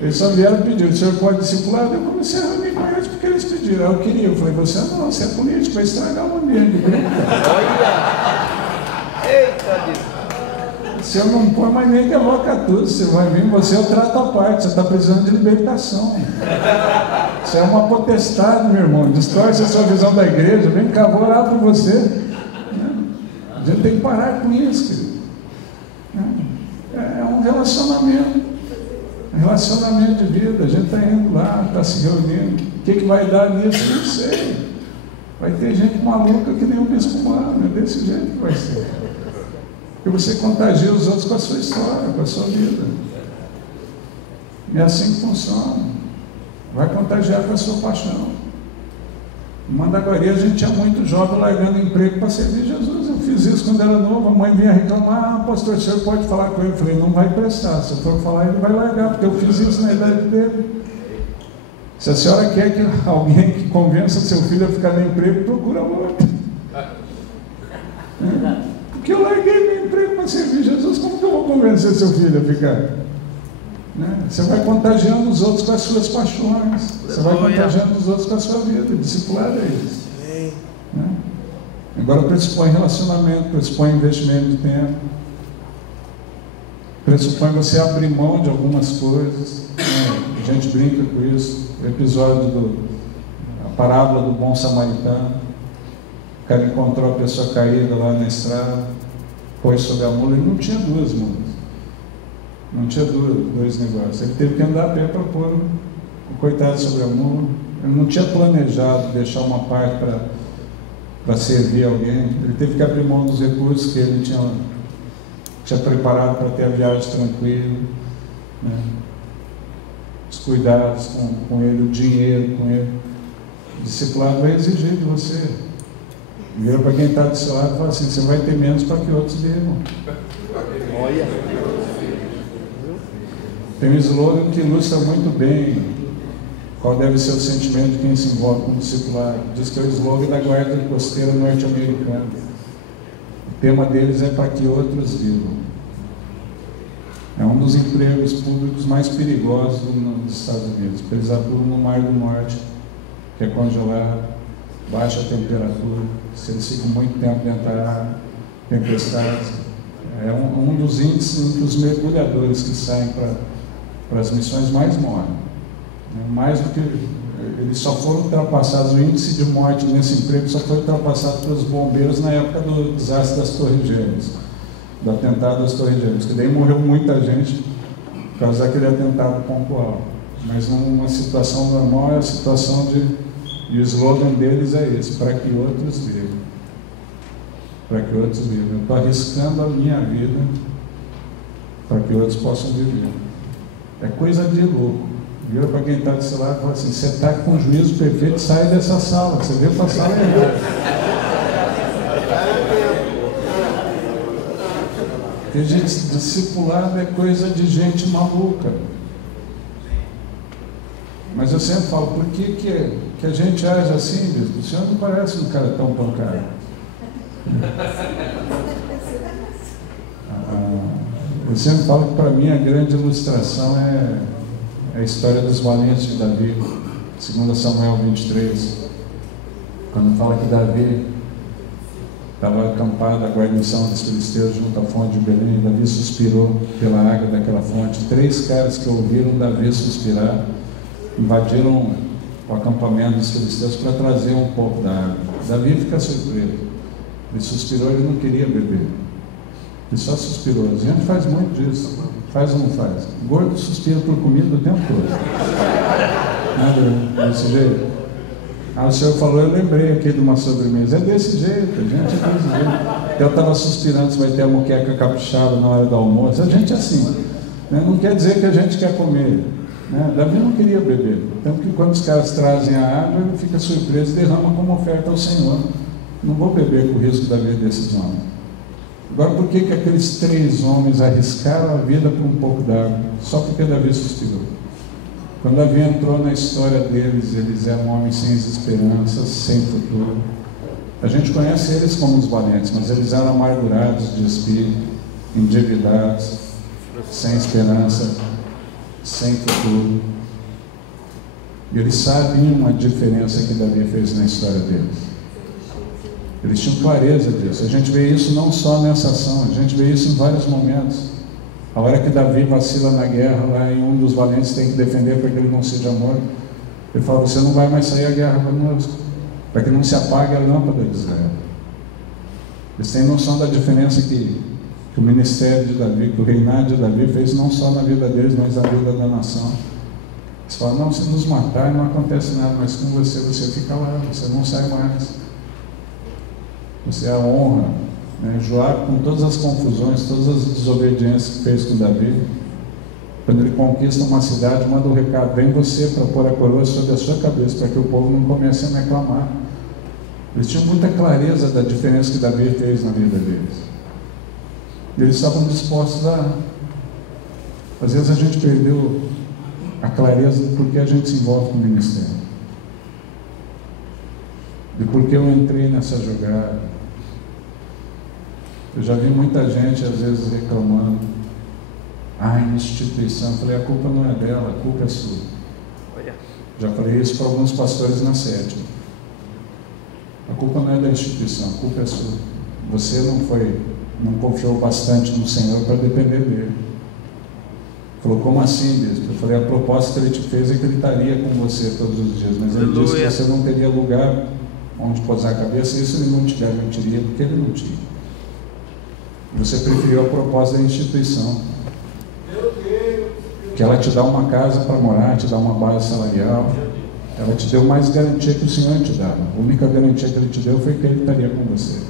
Eles só vieram pedir: o senhor pode discipular? Eu comecei a reunir com eles porque eles pediram. Eu queria. Eu falei: você não, você é político, vai estragar o ambiente. Olha! Eita, Deus! Se eu não pôr, mas nem coloca tudo. Você vai vir, eu trato a parte. Você está precisando de libertação. Isso é uma potestade, meu irmão. Distorce a sua visão da igreja. Vem cá, vou orar por você. A gente tem que parar com isso, querido. É um relacionamento. Relacionamento de vida. A gente está indo lá, está se reunindo. O que vai dar nisso? Não sei. Vai ter gente maluca que nem o bispo humano. É desse jeito que vai ser. Porque você contagia os outros com a sua história, com a sua vida. E é assim que funciona. Vai contagiar com a sua paixão. Em Mandaguari a gente tinha muito jovem largando emprego para servir Jesus. Eu fiz isso quando era novo, a mãe vinha reclamar, pastor, o senhor pode falar com ele? Eu falei, não vai prestar, se eu for falar ele vai largar, porque eu fiz isso na idade dele. Se a senhora quer que alguém que convença seu filho a ficar no emprego, procura outro. Porque eu larguei meu emprego para servir Jesus, como que eu vou convencer seu filho a ficar? Você vai contagiando os outros com as suas paixões, você vai contagiando os outros com a sua vida, discipulado é isso. Agora pressupõe relacionamento, pressupõe investimento de tempo, pressupõe você abrir mão de algumas coisas. A gente brinca com isso. O episódio a parábola do bom samaritano. O cara encontrou a pessoa caída lá na estrada, pôs sobre a mula, ele não tinha duas mulas. Não tinha dois negócios. Ele teve que andar a pé para pôr o coitado sobre a mula. Ele não tinha planejado deixar uma parte para servir alguém. Ele teve que abrir mão dos recursos que ele tinha preparado para ter a viagem tranquila. Os cuidados com ele, o dinheiro com ele. O discipulado vai exigir de você. Vira para quem está do seu lado e fala assim, você vai ter menos para que outros vivam. Olha. Tem um slogan que ilustra muito bem qual deve ser o sentimento de quem se envolve com o discipulado. Diz que é o slogan da Guarda Costeira norte-americana. O tema deles é para que outros vivam. É um dos empregos públicos mais perigosos nos Estados Unidos. Eles atuam no Mar do Norte, que é congelado, baixa temperatura. Se eles ficam muito tempo dentro da água, tempestades. É um dos índices em que os mergulhadores que saem para as missões mais morrem. Mais do que eles só foram ultrapassados, o índice de morte nesse emprego só foi ultrapassado pelos bombeiros na época do desastre das Torres Gêmeas, do atentado das Torres Gêmeas, que daí morreu muita gente por causa daquele atentado pontual. Mas numa situação normal, é a situação e o slogan deles é esse, para que outros vivam. Para que outros vivam. Eu estou arriscando a minha vida para que outros possam viver. É coisa de louco. Vira para quem está do seu lado e fala assim, você está com juízo perfeito, sai dessa sala, você veio para a sala errada. Porque, gente, discipulado é coisa de gente maluca. Mas eu sempre falo, por que a gente age assim, bispo? O senhor não parece um cara tão pancado. Eu sempre falo que para mim a grande ilustração é a história dos valentes de Davi, 2 Samuel 23, quando fala que Davi estava acampado, a guarnição dos filisteus junto à fonte de Belém. Davi suspirou pela água daquela fonte. 3 caras que ouviram Davi suspirar invadiram o acampamento dos filisteus para trazer um pouco da água. Davi fica surpreso. Ele suspirou, ele não queria beber. Ele só suspirou. A gente faz muito disso. Faz ou não faz? O gordo suspira por comida o tempo todo. Nada desse jeito. O senhor falou, eu lembrei aqui de uma sobremesa. É desse jeito, a gente é desse jeito. Eu estava suspirando se vai ter a moqueca caprichada na hora do almoço. A gente é assim. Não quer dizer que a gente quer comer. Davi não queria beber. Tanto que quando os caras trazem a água, ele fica surpreso e derrama como oferta ao Senhor. Não vou beber com o risco da vida desses homens. Agora, por que aqueles 3 homens arriscaram a vida por um pouco d'água? Só porque Davi suspirou. Quando Davi entrou na história deles, eles eram homens sem esperanças, sem futuro. A gente conhece eles como os valentes, mas eles eram amargurados de espírito, endividados, sem esperança, sem futuro. E eles sabiam a diferença que Davi fez na história deles. Eles tinham clareza disso. A gente vê isso não só nessa ação, a gente vê isso em vários momentos. A hora que Davi vacila na guerra, lá em um dos valentes tem que defender para que ele não seja morto. Ele fala, você não vai mais sair a guerra conosco, para que não se apague a lâmpada de Israel. Eles têm noção da diferença que o ministério de Davi, que o reinado de Davi fez não só na vida deles, mas na vida da nação. Eles falam, não, se nos matar não acontece nada, mas com você fica lá, você não sai mais. Você é a honra. Joabe, com todas as confusões, todas as desobediências que fez com Davi, quando ele conquista uma cidade, manda um recado, vem você para pôr a coroa sobre a sua cabeça, para que o povo não comece a me aclamar. Eles tinham muita clareza da diferença que Davi fez na vida deles. Eles estavam dispostos a... Às vezes a gente perdeu a clareza de por que a gente se envolve com o ministério. De por que eu entrei nessa jogada. Eu já vi muita gente, às vezes, reclamando. Instituição. Eu falei, a culpa não é dela, a culpa é sua. Já falei isso para alguns pastores na sétima. A culpa não é da instituição, a culpa é sua. Você não confiou bastante no Senhor para depender dele. Falou, como assim, bispo? Eu falei, a proposta que ele te fez é que ele estaria com você todos os dias, mas ele disse que você não teria lugar onde posar a cabeça, isso ele não te garantiria, porque ele não tinha. Você preferiu a proposta da instituição, que ela te dá uma casa para morar, te dá uma base salarial, ela te deu mais garantia que o Senhor te dava. A única garantia que ele te deu foi que ele estaria com você.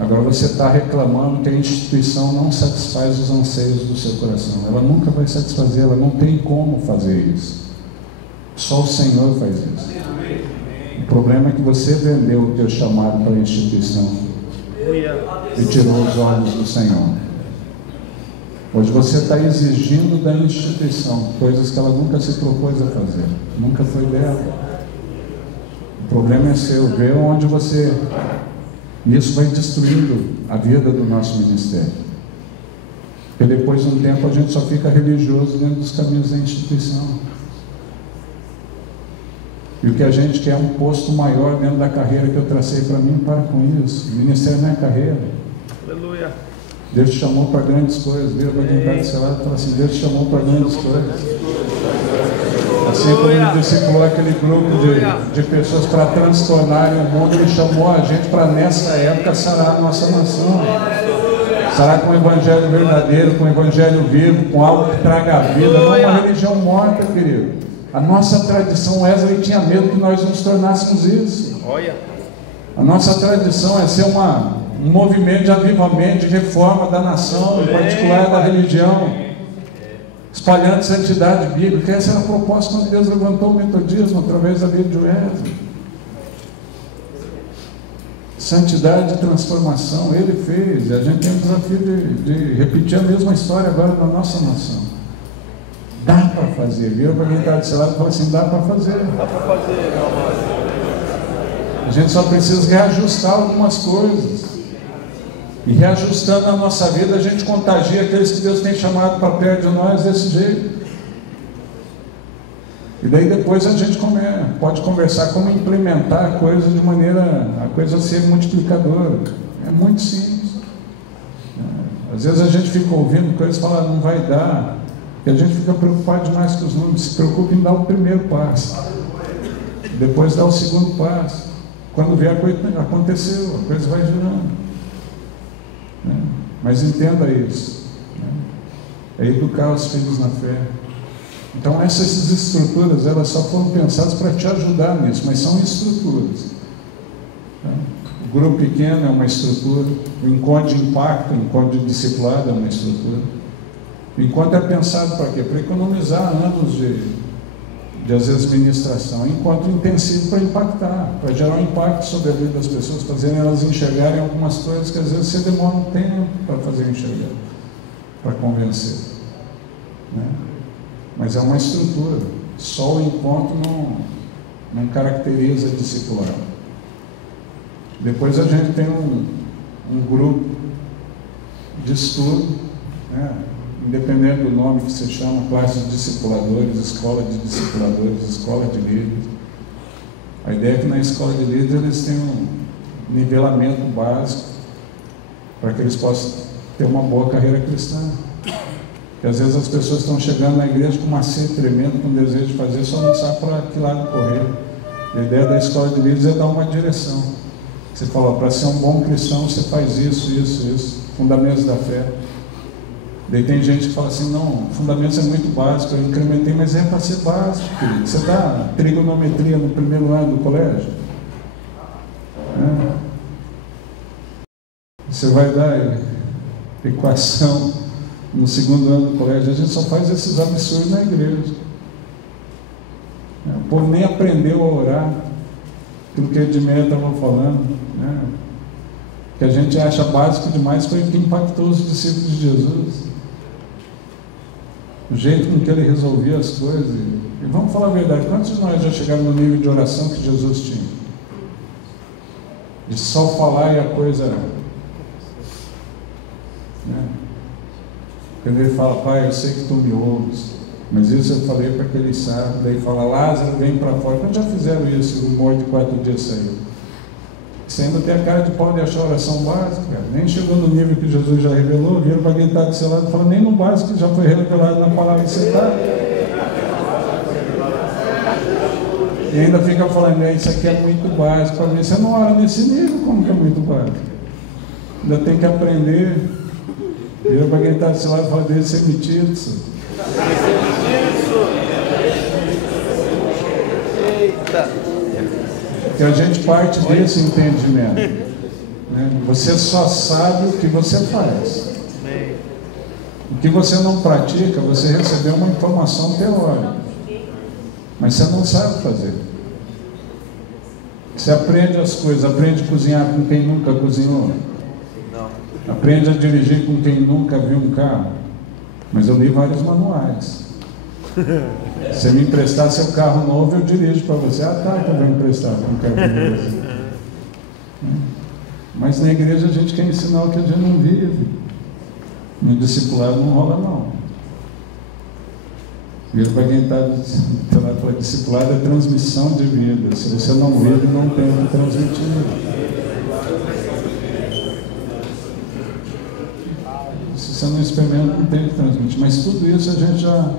Agora você está reclamando que a instituição não satisfaz os anseios do seu coração. Ela nunca vai satisfazer, ela não tem como fazer isso. Só o Senhor faz isso. O problema é que você vendeu o teu chamado para a instituição e tirou os olhos do Senhor. Hoje você está exigindo da instituição coisas que ela nunca se propôs a fazer, nunca foi dela. O problema é seu, ver onde você... Isso vai destruindo a vida do nosso ministério. Porque depois de um tempo a gente só fica religioso dentro dos caminhos da instituição. E o que a gente quer é um posto maior dentro da carreira que eu tracei para mim, para com isso. O ministério não é carreira. Aleluia. Deus te chamou para grandes coisas. Deus vai tentar do seu lado e fala assim, Deus te chamou para grandes coisas. Assim como ele discipulou aquele grupo de pessoas para transtornarem o mundo, ele chamou a gente para nessa época sarar a nossa nação. Sarar com o evangelho verdadeiro, com o evangelho vivo, com algo que traga a vida, não uma religião morta, querido. A nossa tradição, Wesley tinha medo que nós nos tornássemos isso. A nossa tradição é ser um movimento de avivamento, de reforma da nação, em particular da religião, espalhando santidade bíblica. Essa era a proposta quando Deus levantou o metodismo através da vida de Wesley. Santidade e transformação, ele fez, e a gente tem o desafio de repetir a mesma história agora na nossa nação. Dá para fazer, vira para quem está do seu lado e fala assim, dá para fazer. Dá para fazer, meu amado. A gente só precisa reajustar algumas coisas. E reajustando a nossa vida, a gente contagia aqueles que Deus tem chamado para perto de nós desse jeito. E daí depois a gente pode conversar como implementar a coisa de maneira, a coisa ser multiplicadora. É muito simples. Às vezes a gente fica ouvindo coisas e fala, não vai dar. E a gente fica preocupado demais com os números. Se preocupa em dar o primeiro passo. Depois dá o segundo passo. Quando vê a coisa aconteceu, a coisa vai girando. Mas entenda isso. É educar os filhos na fé. Então essas estruturas, elas só foram pensadas para te ajudar nisso, mas são estruturas. O grupo pequeno é uma estrutura, o encontro de impacto, o encontro de discipulado é uma estrutura. O encontro é pensado para quê? Para economizar anos de às vezes ministração. Encontro intensivo para impactar, para gerar um impacto sobre a vida das pessoas, fazerem elas enxergarem algumas coisas que às vezes você demora um tempo para fazer enxergar, para convencer. Mas é uma estrutura. Só o encontro não caracteriza discipulado. Depois a gente tem um grupo de estudo, independente do nome que se chama, classe de discipuladores, escola de discipuladores, escola de líderes. A ideia é que na escola de líderes eles têm um nivelamento básico para que eles possam ter uma boa carreira cristã. Porque às vezes as pessoas estão chegando na igreja com uma sede tremenda, com desejo de fazer, só não sabe para que lado correr. A ideia da escola de líderes é dar uma direção. Você fala, para ser um bom cristão você faz isso, fundamentos da fé. Daí tem gente que fala assim, não, fundamentos é muito básico, eu incrementei, mas é para ser básico, querido. Você dá trigonometria no primeiro ano do colégio? Você vai dar equação no segundo ano do colégio? A gente só faz esses absurdos na igreja. O povo nem aprendeu a orar. aquilo que a Edmeia estava falando, né? Que a gente acha básico demais, foi o que impactou os discípulos de Jesus. O jeito com que ele resolvia as coisas. E vamos falar a verdade, quantos de nós já chegaram no nível de oração que Jesus tinha? De só falar e a coisa... né? Quando ele fala, Pai, eu sei que tu me ouves, mas isso eu falei para que ele saiba. Daí fala, Lázaro, vem para fora. Quando já fizeram isso, o morto de 4 dias saiu? Você ainda tem a cara de pau de achar a oração básica, cara. Nem chegou no nível que Jesus já revelou, vira para quem está do seu lado e fala, nem no básico que já foi revelado na palavra que você está. E ainda fica falando, isso aqui é muito básico para mim. Você não ora nesse nível, como que é muito básico? Ainda tem que aprender. Vira para quem está do seu lado e fala, deixa de ser metido. Eita! Que a gente parte desse entendimento, né? Você só sabe o que você faz. O que você não pratica, você recebeu uma informação teórica, mas você não sabe fazer. Você aprende as coisas, aprende a cozinhar com quem nunca cozinhou, aprende a dirigir com quem nunca viu um carro, mas eu li vários manuais. Se me emprestar seu carro novo, eu dirijo para você. Ah, tá, então vai emprestar, não quero dirigir. Mas na igreja a gente quer ensinar o que a gente não vive. No discipulado não rola, não. Vira para quem está discipulado, é transmissão de vida. Se você não vive, não tem o que transmitir. Se você não experimenta, não tem o que transmitir. Mas tudo isso a gente já...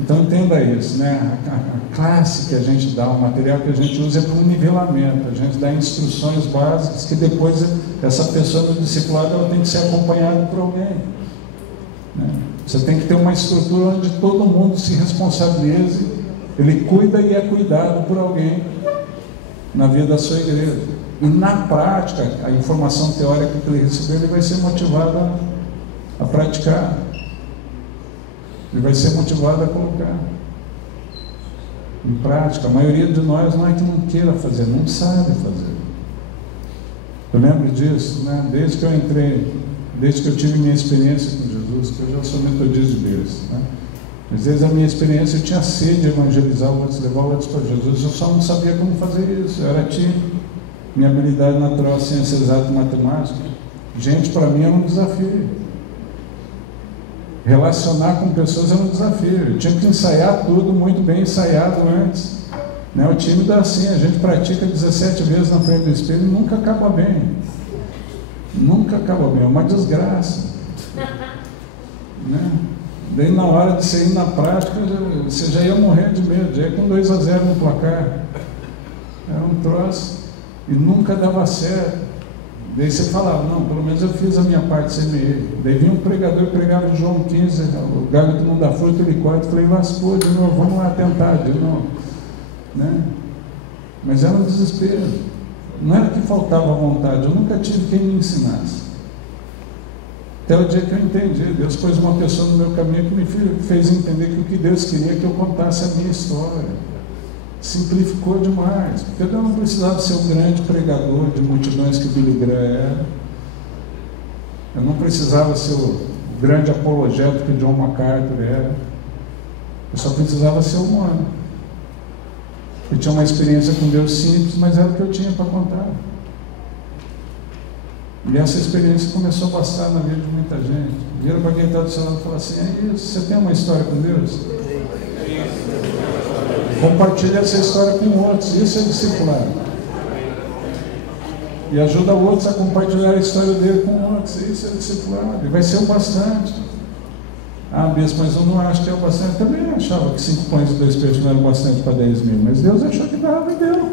Então entenda isso, né? A classe que a gente dá, o material que a gente usa é para um nivelamento. A gente dá instruções básicas que depois essa pessoa do discipulado ela tem que ser acompanhada por alguém, né? Você tem que ter uma estrutura onde todo mundo se responsabilize, ele cuida e é cuidado por alguém na vida da sua igreja. E na prática, a informação teórica que ele recebeu, ele vai ser motivado a praticar. Ele vai ser motivado a colocar em prática. A maioria de nós não é que não queira fazer, não sabe fazer. Eu lembro disso, né? Desde que eu entrei, desde que eu tive minha experiência com Jesus, que eu já sou metodista de Deus, né? Às vezes a minha experiência, eu tinha sede de evangelizar outros, levar outros para Jesus, eu só não sabia como fazer isso, eu era tímido. Minha habilidade natural, ciência exata e matemática, gente, para mim era um desafio. Relacionar com pessoas é um desafio. Eu tinha que ensaiar tudo muito bem ensaiado antes, né? O tímido é assim, a gente pratica 17 vezes na frente do espelho e nunca acaba bem. Nunca acaba bem, é uma desgraça, né? Daí na hora de você ir na prática, você já ia morrer de medo, já ia com 2-0 no placar. Era um troço e nunca dava certo. Daí você falava, não, pelo menos eu fiz a minha parte, semeei. Daí vinha um pregador e pregava em João 15, o galho que não dá fruto ele corta. Eu falei, lascou de novo, vamos lá tentar de novo, né? Mas era um desespero. Não era que faltava vontade, eu nunca tive quem me ensinasse. Até o dia que eu entendi, Deus pôs uma pessoa no meu caminho que me fez entender que o que Deus queria é que eu contasse a minha história. Simplificou demais, porque eu não precisava ser um grande pregador de multidões que Billy Graham era. Eu não precisava ser o grande apologeta que John MacArthur era. Eu só precisava ser humano. Eu tinha uma experiência com Deus simples, mas era o que eu tinha para contar. E essa experiência começou a bastar na vida de muita gente. Vira para quem está do seu lado e fala assim, é isso, você tem uma história com Deus? Compartilha essa história com outros, isso é discipulado. E ajuda outros a compartilhar a história dele com outros, isso é discipulado. E vai ser o bastante. Ah, bispo, mas eu não acho que é o bastante. Eu também achava que 5 pães e 2 peixes não eram bastante para 10 mil, mas Deus achou que dava e deu.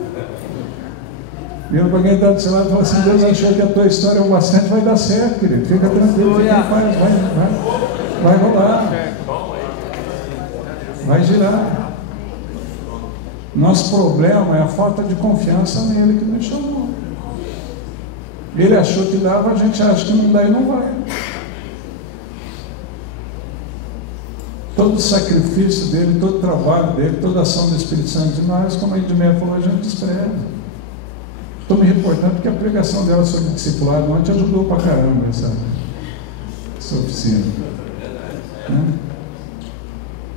Vira para quem está do seu lado e fala assim, Deus achou que a tua história é o bastante, vai dar certo, querido. Fica tranquilo, fica em paz, vai rolar. Vai girar. Nosso problema é a falta de confiança nele que nos chamou. Ele achou que dava, a gente acha que não dá e não vai. Todo o sacrifício dele, todo o trabalho dele, toda a ação do Espírito Santo de nós, como a Edmeia falou, a gente despreza. Estou me reportando porque a pregação dela sobre discipulado ontem ajudou pra caramba essa oficina. Né?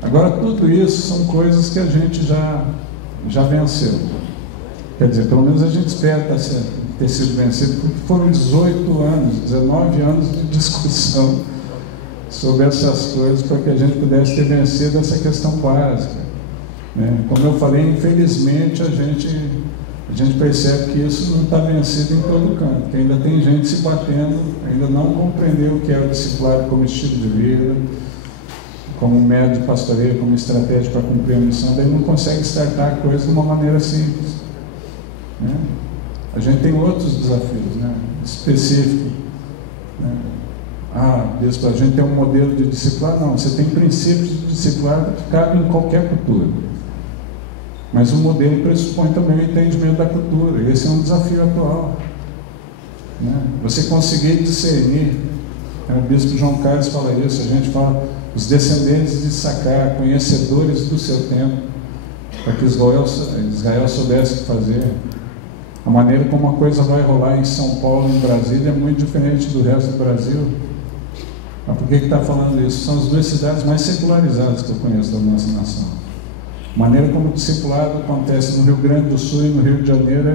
Agora, tudo isso são coisas que a gente já venceu. Quer dizer, pelo menos a gente espera ter sido vencido, porque foram 18 anos, 19 anos de discussão sobre essas coisas para que a gente pudesse ter vencido essa questão básica. Né? Como eu falei, infelizmente a gente percebe que isso não está vencido em todo canto, que ainda tem gente se batendo, ainda não compreendeu o que é o discipulado como estilo de vida, como método de pastoreio, como estratégia para cumprir a missão, daí não consegue startar a coisa de uma maneira simples. Né? A gente tem outros desafios, né? Específicos. Né? Bispo, a gente tem um modelo de discipulado. Não, você tem princípios de discipulado que cabem em qualquer cultura. Mas o modelo pressupõe também o entendimento da cultura. E esse é um desafio atual. Né? Você conseguir discernir. O bispo João Carlos fala isso, a gente fala os descendentes de Sacar, conhecedores do seu tempo, para que Israel soubesse o que fazer. A maneira como a coisa vai rolar em São Paulo, em Brasília, é muito diferente do resto do Brasil. Mas por que está falando isso? São as duas cidades mais secularizadas que eu conheço da nossa nação. A maneira como o discipulado acontece no Rio Grande do Sul e no Rio de Janeiro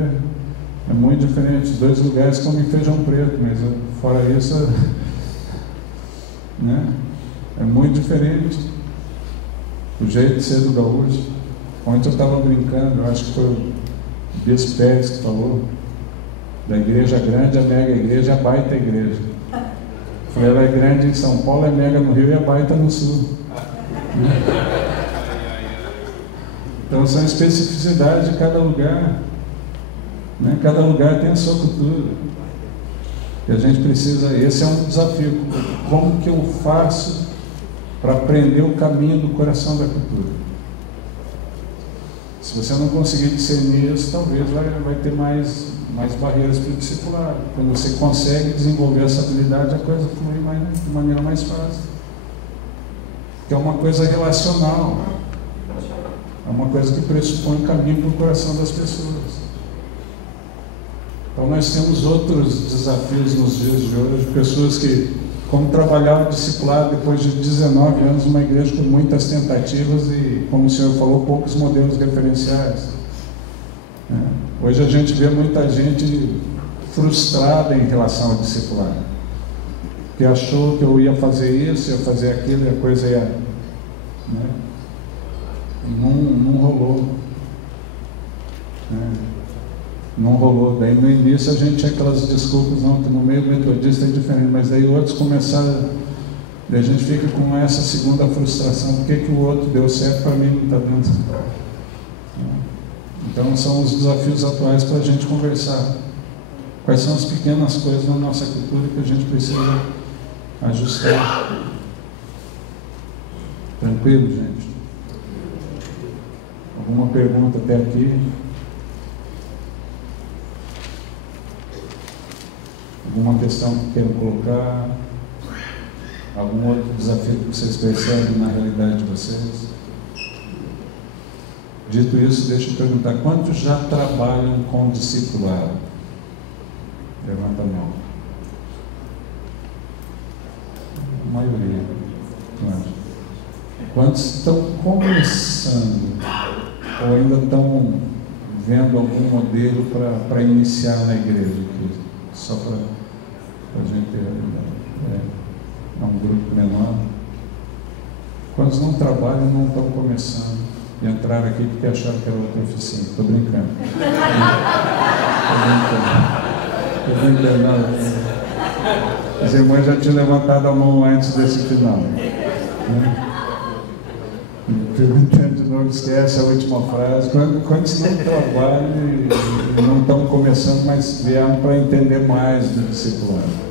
é muito diferente. Os dois lugares comem feijão preto, mas fora isso, né? É muito diferente o jeito de ser do gaúcho. Ontem eu estava brincando, eu acho que foi o Bispo Pérez que falou da igreja grande, a mega igreja, a baita igreja. Falei, ela é grande em São Paulo, é mega no Rio e é baita no Sul. Então são especificidades de cada lugar. Né? Cada lugar tem a sua cultura. E a gente precisa, esse é um desafio. Como que eu faço para aprender o caminho do coração da cultura? Se você não conseguir discernir isso, talvez vai ter mais barreiras para o discipulado. Quando você consegue desenvolver essa habilidade, a coisa flui de maneira mais fácil. Que é uma coisa relacional. É uma coisa que pressupõe um caminho para o coração das pessoas. Então nós temos outros desafios nos dias de hoje, pessoas que, como trabalharam o discipulado depois de 19 anos, uma igreja com muitas tentativas e, como o senhor falou, poucos modelos referenciais. Hoje a gente vê muita gente frustrada em relação ao discipulado, que achou que eu ia fazer isso, ia fazer aquilo, e a coisa ia... Né? Não rolou. Né? Não rolou. Daí no início a gente tinha aquelas desculpas, não, que no meio metodista é diferente, mas daí outros começaram, daí a gente fica com essa segunda frustração, por que o outro deu certo, para mim não está dando. Então são os desafios atuais para a gente conversar. Quais são as pequenas coisas na nossa cultura que a gente precisa ajustar? Tranquilo, gente? Alguma pergunta até aqui? Alguma questão que queiram colocar? Algum outro desafio que vocês percebem na realidade de vocês? Dito isso, deixa eu perguntar, quantos já trabalham com discipulado? Levanta a mão. A maioria. Quantos estão começando ou ainda estão vendo algum modelo para iniciar na igreja aqui? Só para a gente ter um grupo menor. Quantos não trabalham e não estão começando? E entraram aqui porque acharam que era outra oficina. Estou brincando. Estou brincando. Os irmãos já tinham levantado a mão antes desse final. Perguntando de novo, esquece a última frase. Quantos não trabalham e não estão começando, mas vieram para entender mais do discipulado?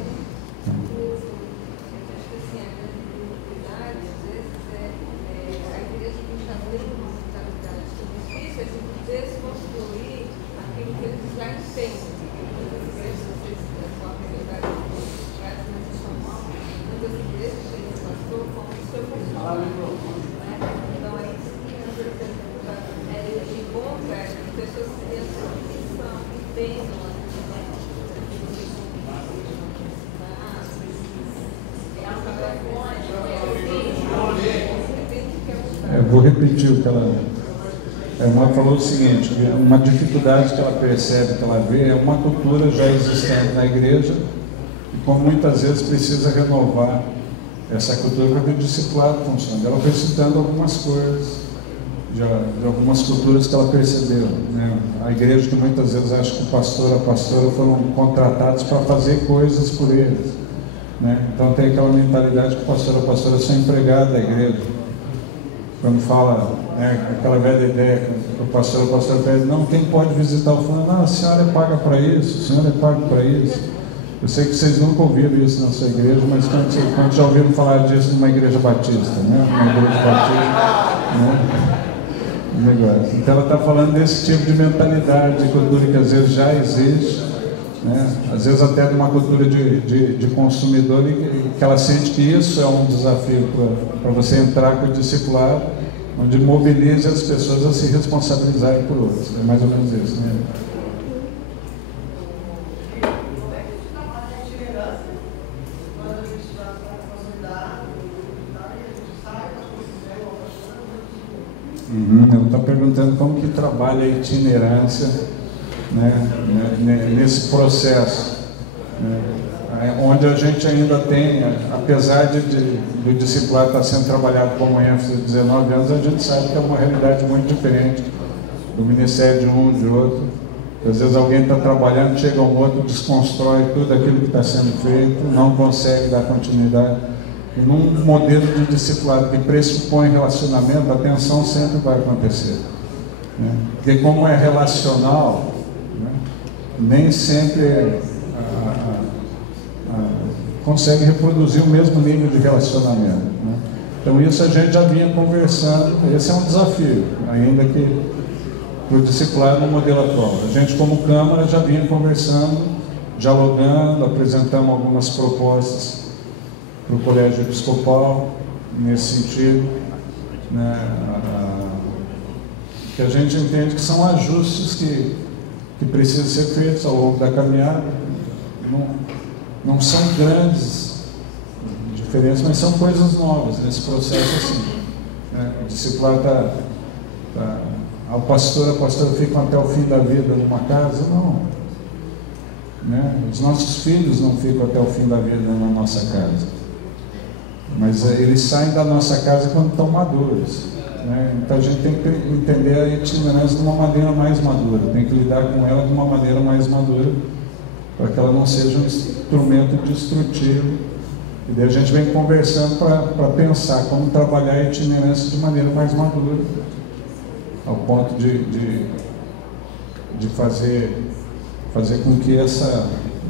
Pessoas que pensam, que pensam, vou repetir o que ela... A irmã falou o seguinte, uma dificuldade que ela percebe, que ela vê, é uma cultura já existente na igreja, e como muitas vezes precisa renovar essa cultura para que o discipulado funcione. Ela foi citando algumas coisas, de algumas culturas que ela percebeu, né? A igreja que muitas vezes acha que o pastor, a pastora foram contratados para fazer coisas por eles, né? Então tem aquela mentalidade que o pastor, a pastora são empregados da igreja. Quando fala, né, aquela velha ideia que o pastor, a pastora pede, não, quem pode visitar o fulano? Não, a senhora é paga para isso, a senhora é paga para isso. Eu sei que vocês nunca ouviram isso na sua igreja, mas quando já ouviram falar disso numa igreja batista, né? Uma igreja batista, né? Negócio. Então ela está falando desse tipo de mentalidade, de cultura que às vezes já existe, né? Às vezes até de uma cultura de consumidor, e que ela sente que isso é um desafio para você entrar com o discipulado, onde mobilize as pessoas a se responsabilizarem por outros. É mais ou menos isso, né? Ela está perguntando como que trabalha a itinerância, né, nesse processo, né, onde a gente ainda tem, apesar do discipulado estar sendo trabalhado como ênfase de 19 anos, a gente sabe que é uma realidade muito diferente do ministério de um, de outro. Às vezes alguém está trabalhando, chega um outro, desconstrói tudo aquilo que está sendo feito, não consegue dar continuidade. E num modelo de discipulado que pressupõe relacionamento, a tensão sempre vai acontecer, né? Porque como é relacional, né, nem sempre consegue reproduzir o mesmo nível de relacionamento, né? Então isso a gente já vinha conversando, esse é um desafio, ainda que para o discipulado no modelo atual. A gente como Câmara já vinha conversando, dialogando, apresentamos algumas propostas para o Colégio Episcopal, nesse sentido, né, que a gente entende que são ajustes que precisam ser feitos ao longo da caminhada. Não são grandes diferenças, mas são coisas novas nesse processo assim, né? O discipulado a pastora ficam até o fim da vida numa casa? Não, né? Os nossos filhos não ficam até o fim da vida na nossa casa. Mas eles saem da nossa casa quando estão maduros, né? Então a gente tem que entender a itinerância de uma maneira mais madura, tem que lidar com ela de uma maneira mais madura, para que ela não seja um instrumento destrutivo. E daí a gente vem conversando para pensar como trabalhar a itinerância de maneira mais madura, ao ponto de fazer com que esse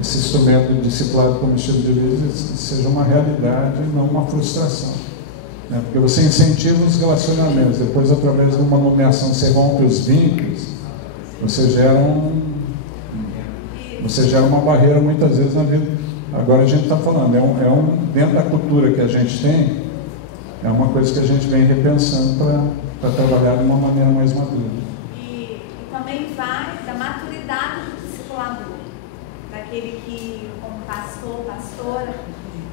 instrumento de discipulado como estilo de vida seja uma realidade e não uma frustração, né? Porque você incentiva os relacionamentos, depois através de uma nomeação você rompe os vínculos, você gera uma barreira muitas vezes na vida. Agora a gente está falando, dentro da cultura que a gente tem, é uma coisa que a gente vem repensando para trabalhar de uma maneira mais madura. E também vai da maturidade do discipulador, daquele que, como pastor, pastora,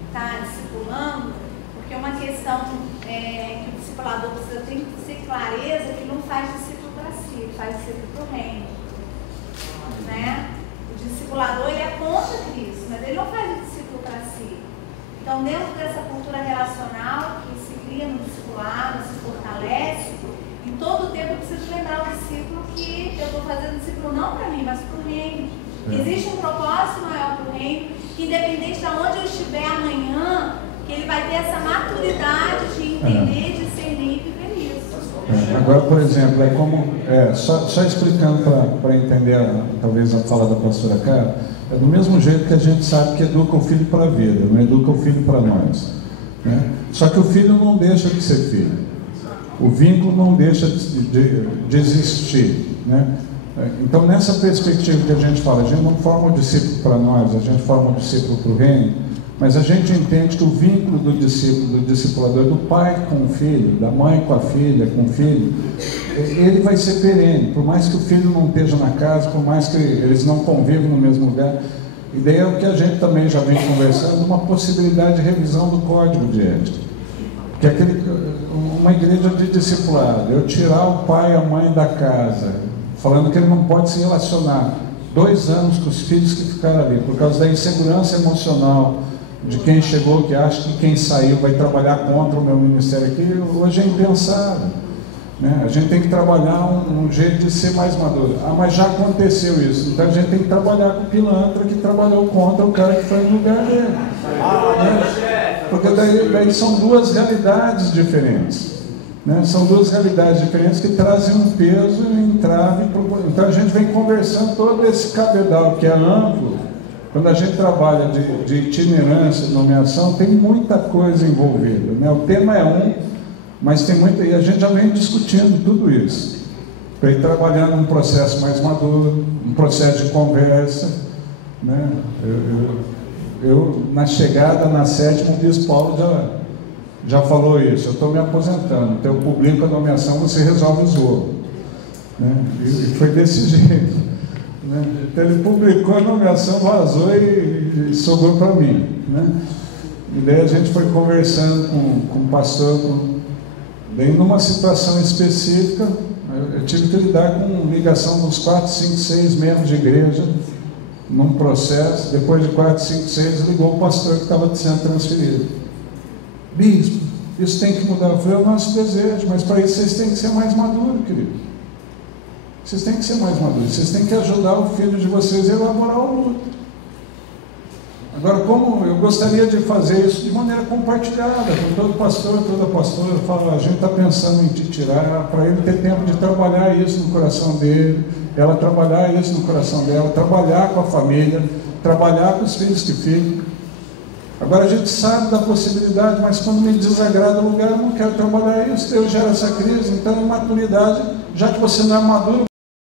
está discipulando, porque é uma questão que o discipulador precisa ter clareza que não faz discípulo para si, faz discípulo para o reino, né? O discipulador, ele é contra Cristo, mas ele não faz discípulo para si. Então, dentro dessa cultura relacional que se cria no discipulado, se fortalece, em todo o tempo eu preciso lembrar o discípulo que eu estou fazendo discípulo não para mim, mas para o reino. Existe um propósito maior para o reino, que independente de onde eu estiver amanhã, que ele vai ter essa maturidade de entender, discernir e viver isso. Agora, por exemplo, só explicando para entender talvez a fala da pastora Carla, é do mesmo jeito que a gente sabe que educa o filho para a vida, não educa o filho para nós, né? Só que o filho não deixa de ser filho, o vínculo não deixa de existir, né? Então, nessa perspectiva que a gente fala, a gente não forma o discípulo para nós, a gente forma o discípulo para o reino, mas a gente entende que o vínculo do discípulo, do discipulador, do pai com o filho, da mãe com a filha, com o filho, ele vai ser perene, por mais que o filho não esteja na casa, por mais que eles não convivam no mesmo lugar. E daí é o que a gente também já vem conversando, uma possibilidade de revisão do código de ética. que é uma igreja de discipulado, eu tirar o pai e a mãe da casa, falando que ele não pode se relacionar 2 anos com os filhos que ficaram ali, por causa da insegurança emocional de quem chegou, que acha que quem saiu vai trabalhar contra o meu ministério aqui, hoje é impensável, né? A gente tem que trabalhar um jeito de ser mais maduro. Ah, mas já aconteceu isso, então a gente tem que trabalhar com o pilantra que trabalhou contra o cara que foi no lugar dele, né? Porque daí são 2 realidades diferentes, né? São 2 realidades diferentes que trazem um peso e um entrave. Então a gente vem conversando todo esse cabedal que é amplo. Quando a gente trabalha de itinerância, de nomeação, tem muita coisa envolvida, né? O tema é mas tem muita, e a gente já vem discutindo tudo isso, para ir trabalhando um processo mais maduro, um processo de conversa, né? Eu na chegada, na 7ª, o bispo Paulo já falou isso, eu estou me aposentando, então eu publico a nomeação, você resolve os outros, né? E foi desse jeito, né? Então ele publicou a nomeação, vazou e sobrou para mim, né? E daí a gente foi conversando com o pastor, daí numa situação específica, eu tive que lidar com ligação dos 4, 5, 6 membros de igreja, num processo. Depois de 4, 5, 6, ligou o pastor que estava sendo transferido. Bispo, isso tem que mudar. Eu falei, é o nosso desejo, mas para isso vocês têm que ser mais maduros, querido. Vocês têm que ser mais maduros, vocês têm que ajudar o filho de vocês a elaborar o luto. Agora, como eu gostaria de fazer isso de maneira compartilhada, com todo pastor, toda pastora, eu falo, a gente está pensando em te tirar, para ele ter tempo de trabalhar isso no coração dele, ela trabalhar isso no coração dela, trabalhar com a família, trabalhar com os filhos que ficam. Agora a gente sabe da possibilidade, mas quando me desagrada o lugar, eu não quero trabalhar isso, Deus gera essa crise. Então, em maturidade, já que você não é maduro,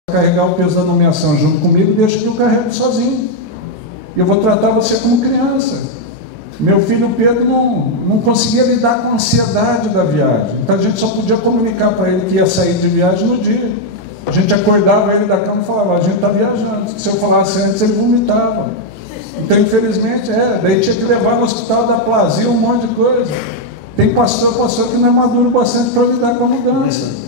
vai carregar o peso da nomeação junto comigo, deixa que eu carrego sozinho. E eu vou tratar você como criança. Meu filho Pedro não conseguia lidar com a ansiedade da viagem. Então a gente só podia comunicar para ele que ia sair de viagem no dia. A gente acordava ele da cama e falava, a gente está viajando. Se eu falasse antes, ele vomitava. Então, infelizmente, daí tinha que levar no hospital da Plazia um monte de coisa. Tem pastor que não é maduro bastante para lidar com a mudança.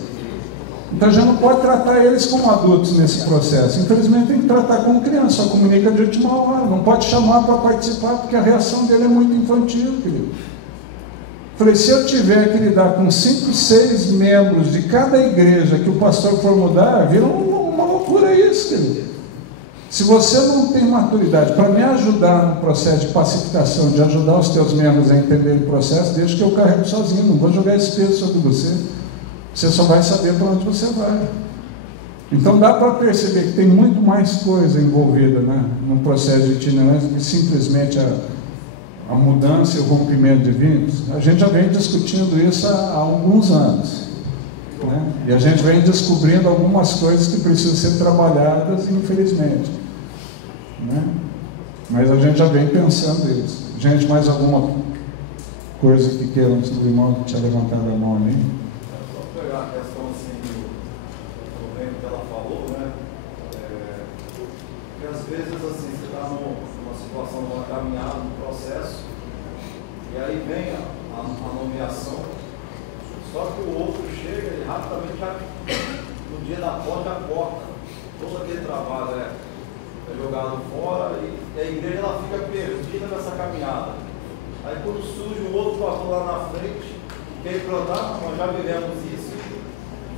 Então já não pode tratar eles como adultos nesse processo. Infelizmente tem que tratar como criança, só comunica de última hora. Não pode chamar para participar, porque a reação dele é muito infantil, querido. Falei, se eu tiver que lidar com 5, 6 membros de cada igreja que o pastor for mudar, vira uma loucura isso, querido. Se você não tem maturidade para me ajudar no processo de pacificação, de ajudar os teus membros a entenderem o processo, deixa que eu carrego sozinho, não vou jogar esse peso sobre você. Você só vai saber para onde você vai. Então dá para perceber que tem muito mais coisa envolvida, né, no processo de itinerância que simplesmente a mudança e o rompimento de vínculos. A gente já vem discutindo isso há alguns anos, né? E a gente vem descobrindo algumas coisas que precisam ser trabalhadas, infelizmente, né? Mas a gente já vem pensando isso. Gente, mais alguma coisa que queiram, o irmão que tinha levantado a mão ali? Vezes assim, você está numa situação, numa caminhada, num processo, e aí vem a nomeação, só que o outro chega e rapidamente já, no dia da porta, já corta. Todo aquele trabalho é jogado fora e a igreja ela fica perdida nessa caminhada. Aí quando surge um outro pastor lá na frente, que quer implantar, nós já vivemos isso.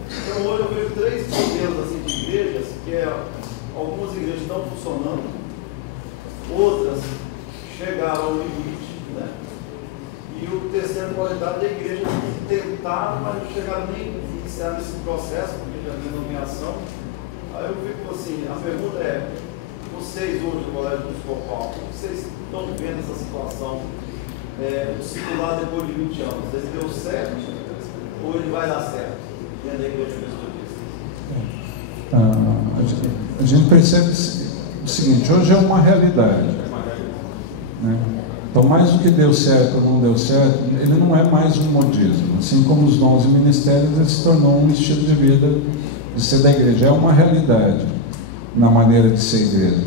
Então hoje eu vejo 3 modelos assim, de igrejas, que é algumas igrejas estão funcionando, outras chegaram ao limite, né? E o terceiro qualidade da igreja que tentaram, mas não chegaram nem a iniciar nesse processo, porque já tem nomeação. Aí eu fico assim, a pergunta é, vocês hoje no Colégio Episcopal, como vocês estão vendo essa situação? O discipulado depois de 20 anos, ele deu certo ou ele vai dar certo? Dentro da igreja a gente percebe o seguinte, hoje é uma realidade, né? Então, mais do que deu certo ou não deu certo, ele não é mais um modismo. Assim como os dons e ministérios, ele se tornou um estilo de vida de ser da igreja. É uma realidade na maneira de ser igreja.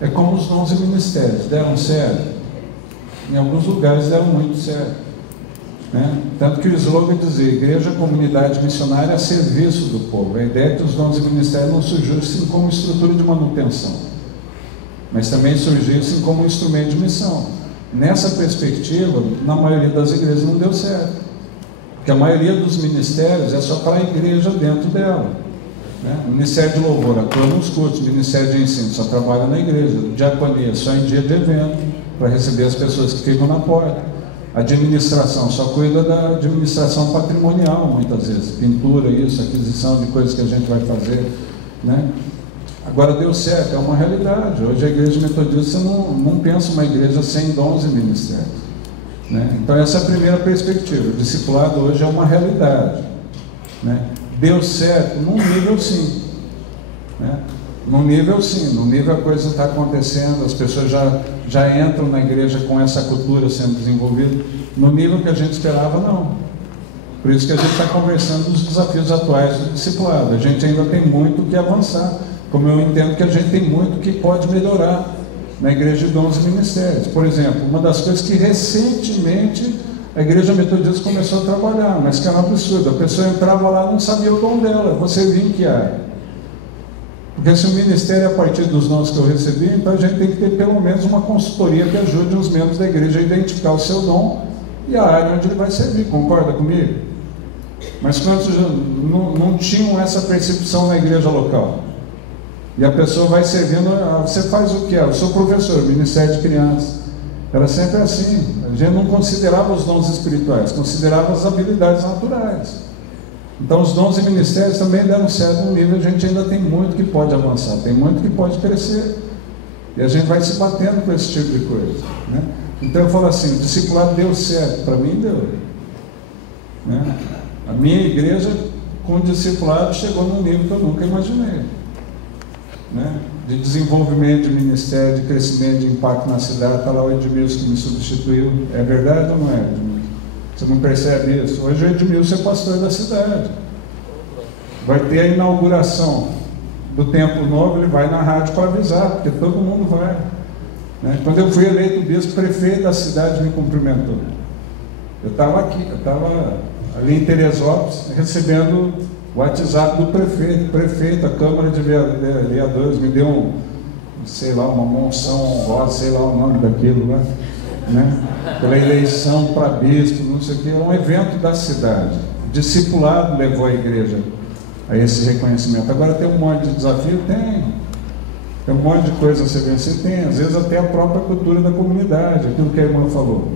É como os dons e ministérios, deram certo? Em alguns lugares deram muito certo. Né? Tanto que o slogan dizia: igreja, comunidade missionária a serviço do povo. A ideia é que os dons e ministérios não surgissem como estrutura de manutenção, mas também surgissem como instrumento de missão. Nessa perspectiva, na maioria das igrejas não deu certo, porque a maioria dos ministérios é só para a igreja dentro dela. Né? O ministério de louvor atua nos cultos, o ministério de ensino só trabalha na igreja, diaconia só em dia de evento, para receber as pessoas que ficam na porta. A administração só cuida da administração patrimonial, muitas vezes, pintura, isso, aquisição de coisas que a gente vai fazer, né? Agora deu certo, é uma realidade. Hoje a igreja metodista não pensa uma igreja sem dons e ministérios, né? Então essa é a primeira perspectiva. O discipulado hoje é uma realidade, né? Deu certo num nível sim, né? Num nível sim, num nível a coisa está acontecendo, as pessoas já entram na igreja com essa cultura sendo desenvolvida. No nível que a gente esperava, não. Por isso que a gente está conversando dos desafios atuais do discipulado. A gente ainda tem muito que avançar, como eu entendo que a gente tem muito que pode melhorar na igreja de dons e ministérios. Por exemplo, uma das coisas que recentemente a igreja metodista começou a trabalhar, mas que era um absurdo. A pessoa entrava lá e não sabia o dom dela, você vinha em que área? Porque se o ministério é a partir dos dons que eu recebi, então a gente tem que ter pelo menos uma consultoria que ajude os membros da igreja a identificar o seu dom e a área onde ele vai servir. Concorda comigo? Mas quantos não tinham essa percepção na igreja local? E a pessoa vai servindo, você faz o que? Eu sou professor, ministério de crianças. Era sempre assim. A gente não considerava os dons espirituais, considerava as habilidades naturais. Então os dons e ministérios também deram certo no nível, a gente ainda tem muito que pode avançar, tem muito que pode crescer. E a gente vai se batendo com esse tipo de coisa, né? Então eu falo assim, o discipulado deu certo, para mim deu, né? A minha igreja com o discipulado chegou num nível que eu nunca imaginei, né? De desenvolvimento de ministério, de crescimento, de impacto na cidade. Está lá o Edmilson que me substituiu. É verdade ou não é, Edmilson? Você não percebe isso? Hoje o Edmilson é pastor da cidade. Vai ter a inauguração do Templo Novo, ele vai na rádio para avisar, porque todo mundo vai, né? Quando eu fui eleito bispo, o prefeito da cidade me cumprimentou. Eu estava aqui, eu estava ali em Teresópolis, recebendo o WhatsApp do prefeito, a Câmara de Vereadores me deu sei lá, uma monção honrosa, sei lá o nome daquilo, né? Pela eleição para bispo, não sei o que, é um evento da cidade. Discipulado levou a igreja a esse reconhecimento. Agora tem um monte de desafio? Tem um monte de coisa a ser vencer? Tem, às vezes até a própria cultura da comunidade, aquilo que a irmã falou,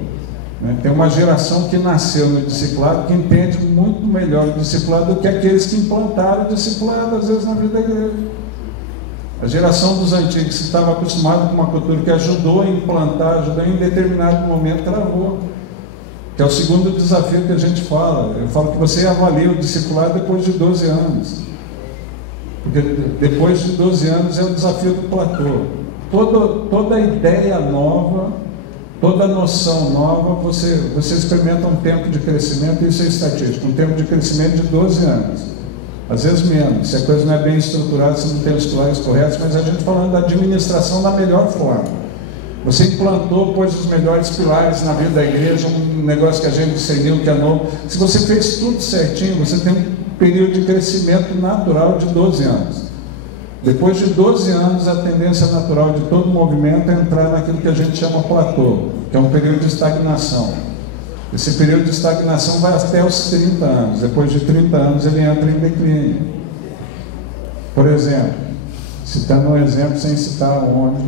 né? Tem uma geração que nasceu no discipulado que entende muito melhor o discipulado do que aqueles que implantaram o discipulado, às vezes, na vida da igreja. A geração dos antigos que estava acostumada com uma cultura que ajudou a implantar, ajudou em determinado momento, travou. Que é o segundo desafio que a gente fala. Eu falo que você avalia o discipulado depois de 12 anos. Porque depois de 12 anos é o desafio do platô. Toda ideia nova, toda noção nova, você experimenta um tempo de crescimento, isso é estatístico, um tempo de crescimento de 12 anos. Às vezes menos, se a coisa não é bem estruturada, se não tem os pilares corretos, mas a gente falando da administração da melhor forma. Você implantou, pôs os melhores pilares na vida da igreja, um negócio que a gente discerniu que é novo. Se você fez tudo certinho, você tem um período de crescimento natural de 12 anos. Depois de 12 anos, a tendência natural de todo movimento é entrar naquilo que a gente chama platô, que é um período de estagnação. Esse período de estagnação vai até os 30 anos. Depois de 30 anos, ele entra em declínio. Por exemplo, citando um exemplo sem citar onde,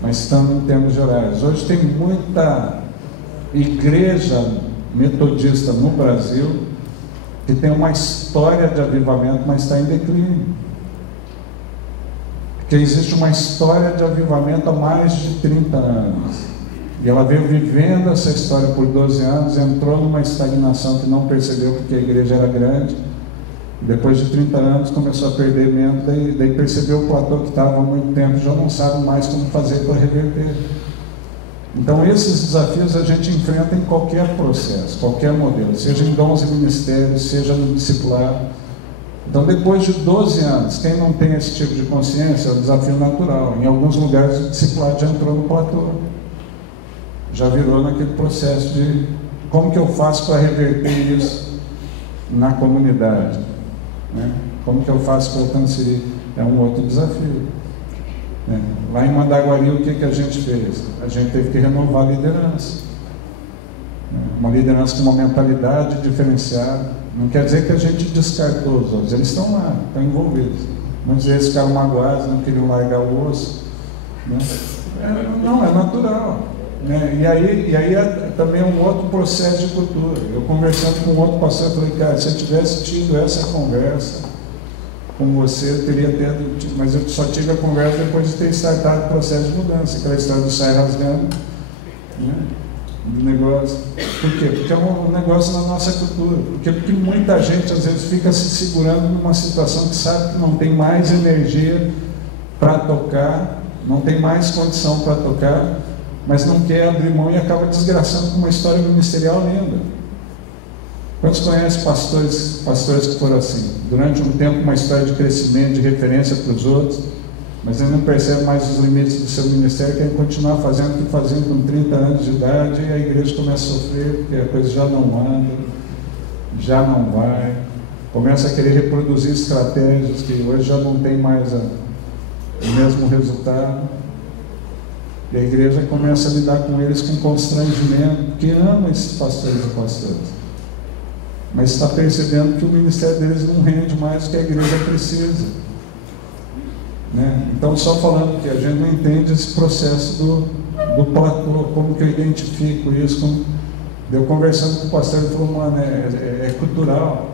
mas citando em termos gerais. Hoje tem muita igreja metodista no Brasil que tem uma história de avivamento, mas está em declínio. Porque existe uma história de avivamento há mais de 30 anos. E ela veio vivendo essa história por 12 anos, entrou numa estagnação que não percebeu porque a igreja era grande. Depois de 30 anos começou a perder membros, daí percebeu o platô que estava há muito tempo, já não sabe mais como fazer para reverter. Então esses desafios a gente enfrenta em qualquer processo, qualquer modelo, seja em dons e ministérios, seja no discipulado. Então depois de 12 anos, quem não tem esse tipo de consciência é um desafio natural. Em alguns lugares o discipulado já entrou no platô, já virou naquele processo de como que eu faço para reverter isso na comunidade? Né? Como que eu faço para alcançar? É um outro desafio. Né? Lá em Mandaguari, o que a gente fez? A gente teve que renovar a liderança. Né? Uma liderança com uma mentalidade diferenciada. Não quer dizer que a gente descartou os outros, eles estão lá, estão envolvidos. Muitos deles ficaram magoados, não queriam largar o osso. Né? Não, é natural. Né? E aí é também um outro processo de cultura. Eu conversando com um outro pastor, eu falei, cara, se eu tivesse tido essa conversa com você, eu teria tido, mas eu só tive a conversa depois de ter startado o processo de mudança, aquela história do sai rasgando, né? Do negócio. Por quê? Porque é um negócio na nossa cultura. Porque muita gente às vezes fica se segurando numa situação que sabe que não tem mais energia para tocar, não tem mais condição para tocar, mas não quer abrir mão e acaba desgraçando com uma história ministerial linda. Quantos conhecem pastores que foram assim? Durante um tempo, uma história de crescimento, de referência para os outros, mas ele não percebe mais os limites do seu ministério, quer continuar fazendo o que fazendo com 30 anos de idade, e a igreja começa a sofrer, porque a coisa já não anda, já não vai, começa a querer reproduzir estratégias que hoje já não tem mais o mesmo resultado. E a igreja começa a lidar com eles com constrangimento, que ama esses pastores e pastoras, mas está percebendo que o ministério deles não rende mais o que a igreja precisa. Né? Então, só falando que a gente não entende esse processo do platô, como que eu identifico isso. Eu conversando com o pastor, ele falou, mano, é cultural,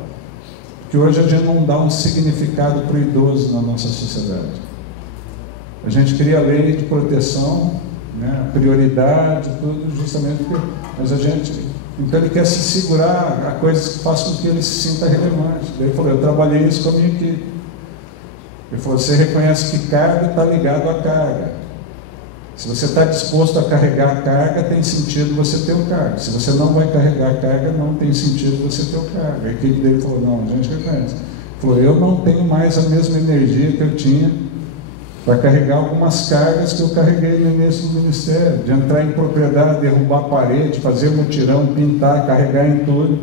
que hoje a gente não dá um significado para o idoso na nossa sociedade. A gente cria lei de proteção, né, prioridade, tudo, justamente porque, mas a gente, então ele quer se segurar a coisas que façam com que ele se sinta relevante. Daí ele falou, eu trabalhei isso com a minha equipe. Ele falou, você reconhece que carga está ligado à carga. Se você está disposto a carregar a carga, tem sentido você ter o cargo. Se você não vai carregar a carga, não tem sentido você ter o cargo. A equipe dele falou, não, a gente reconhece. Ele falou, eu não tenho mais a mesma energia que eu tinha para carregar algumas cargas que eu carreguei no início do ministério, de entrar em propriedade, derrubar a parede, fazer mutirão, pintar, carregar em tudo.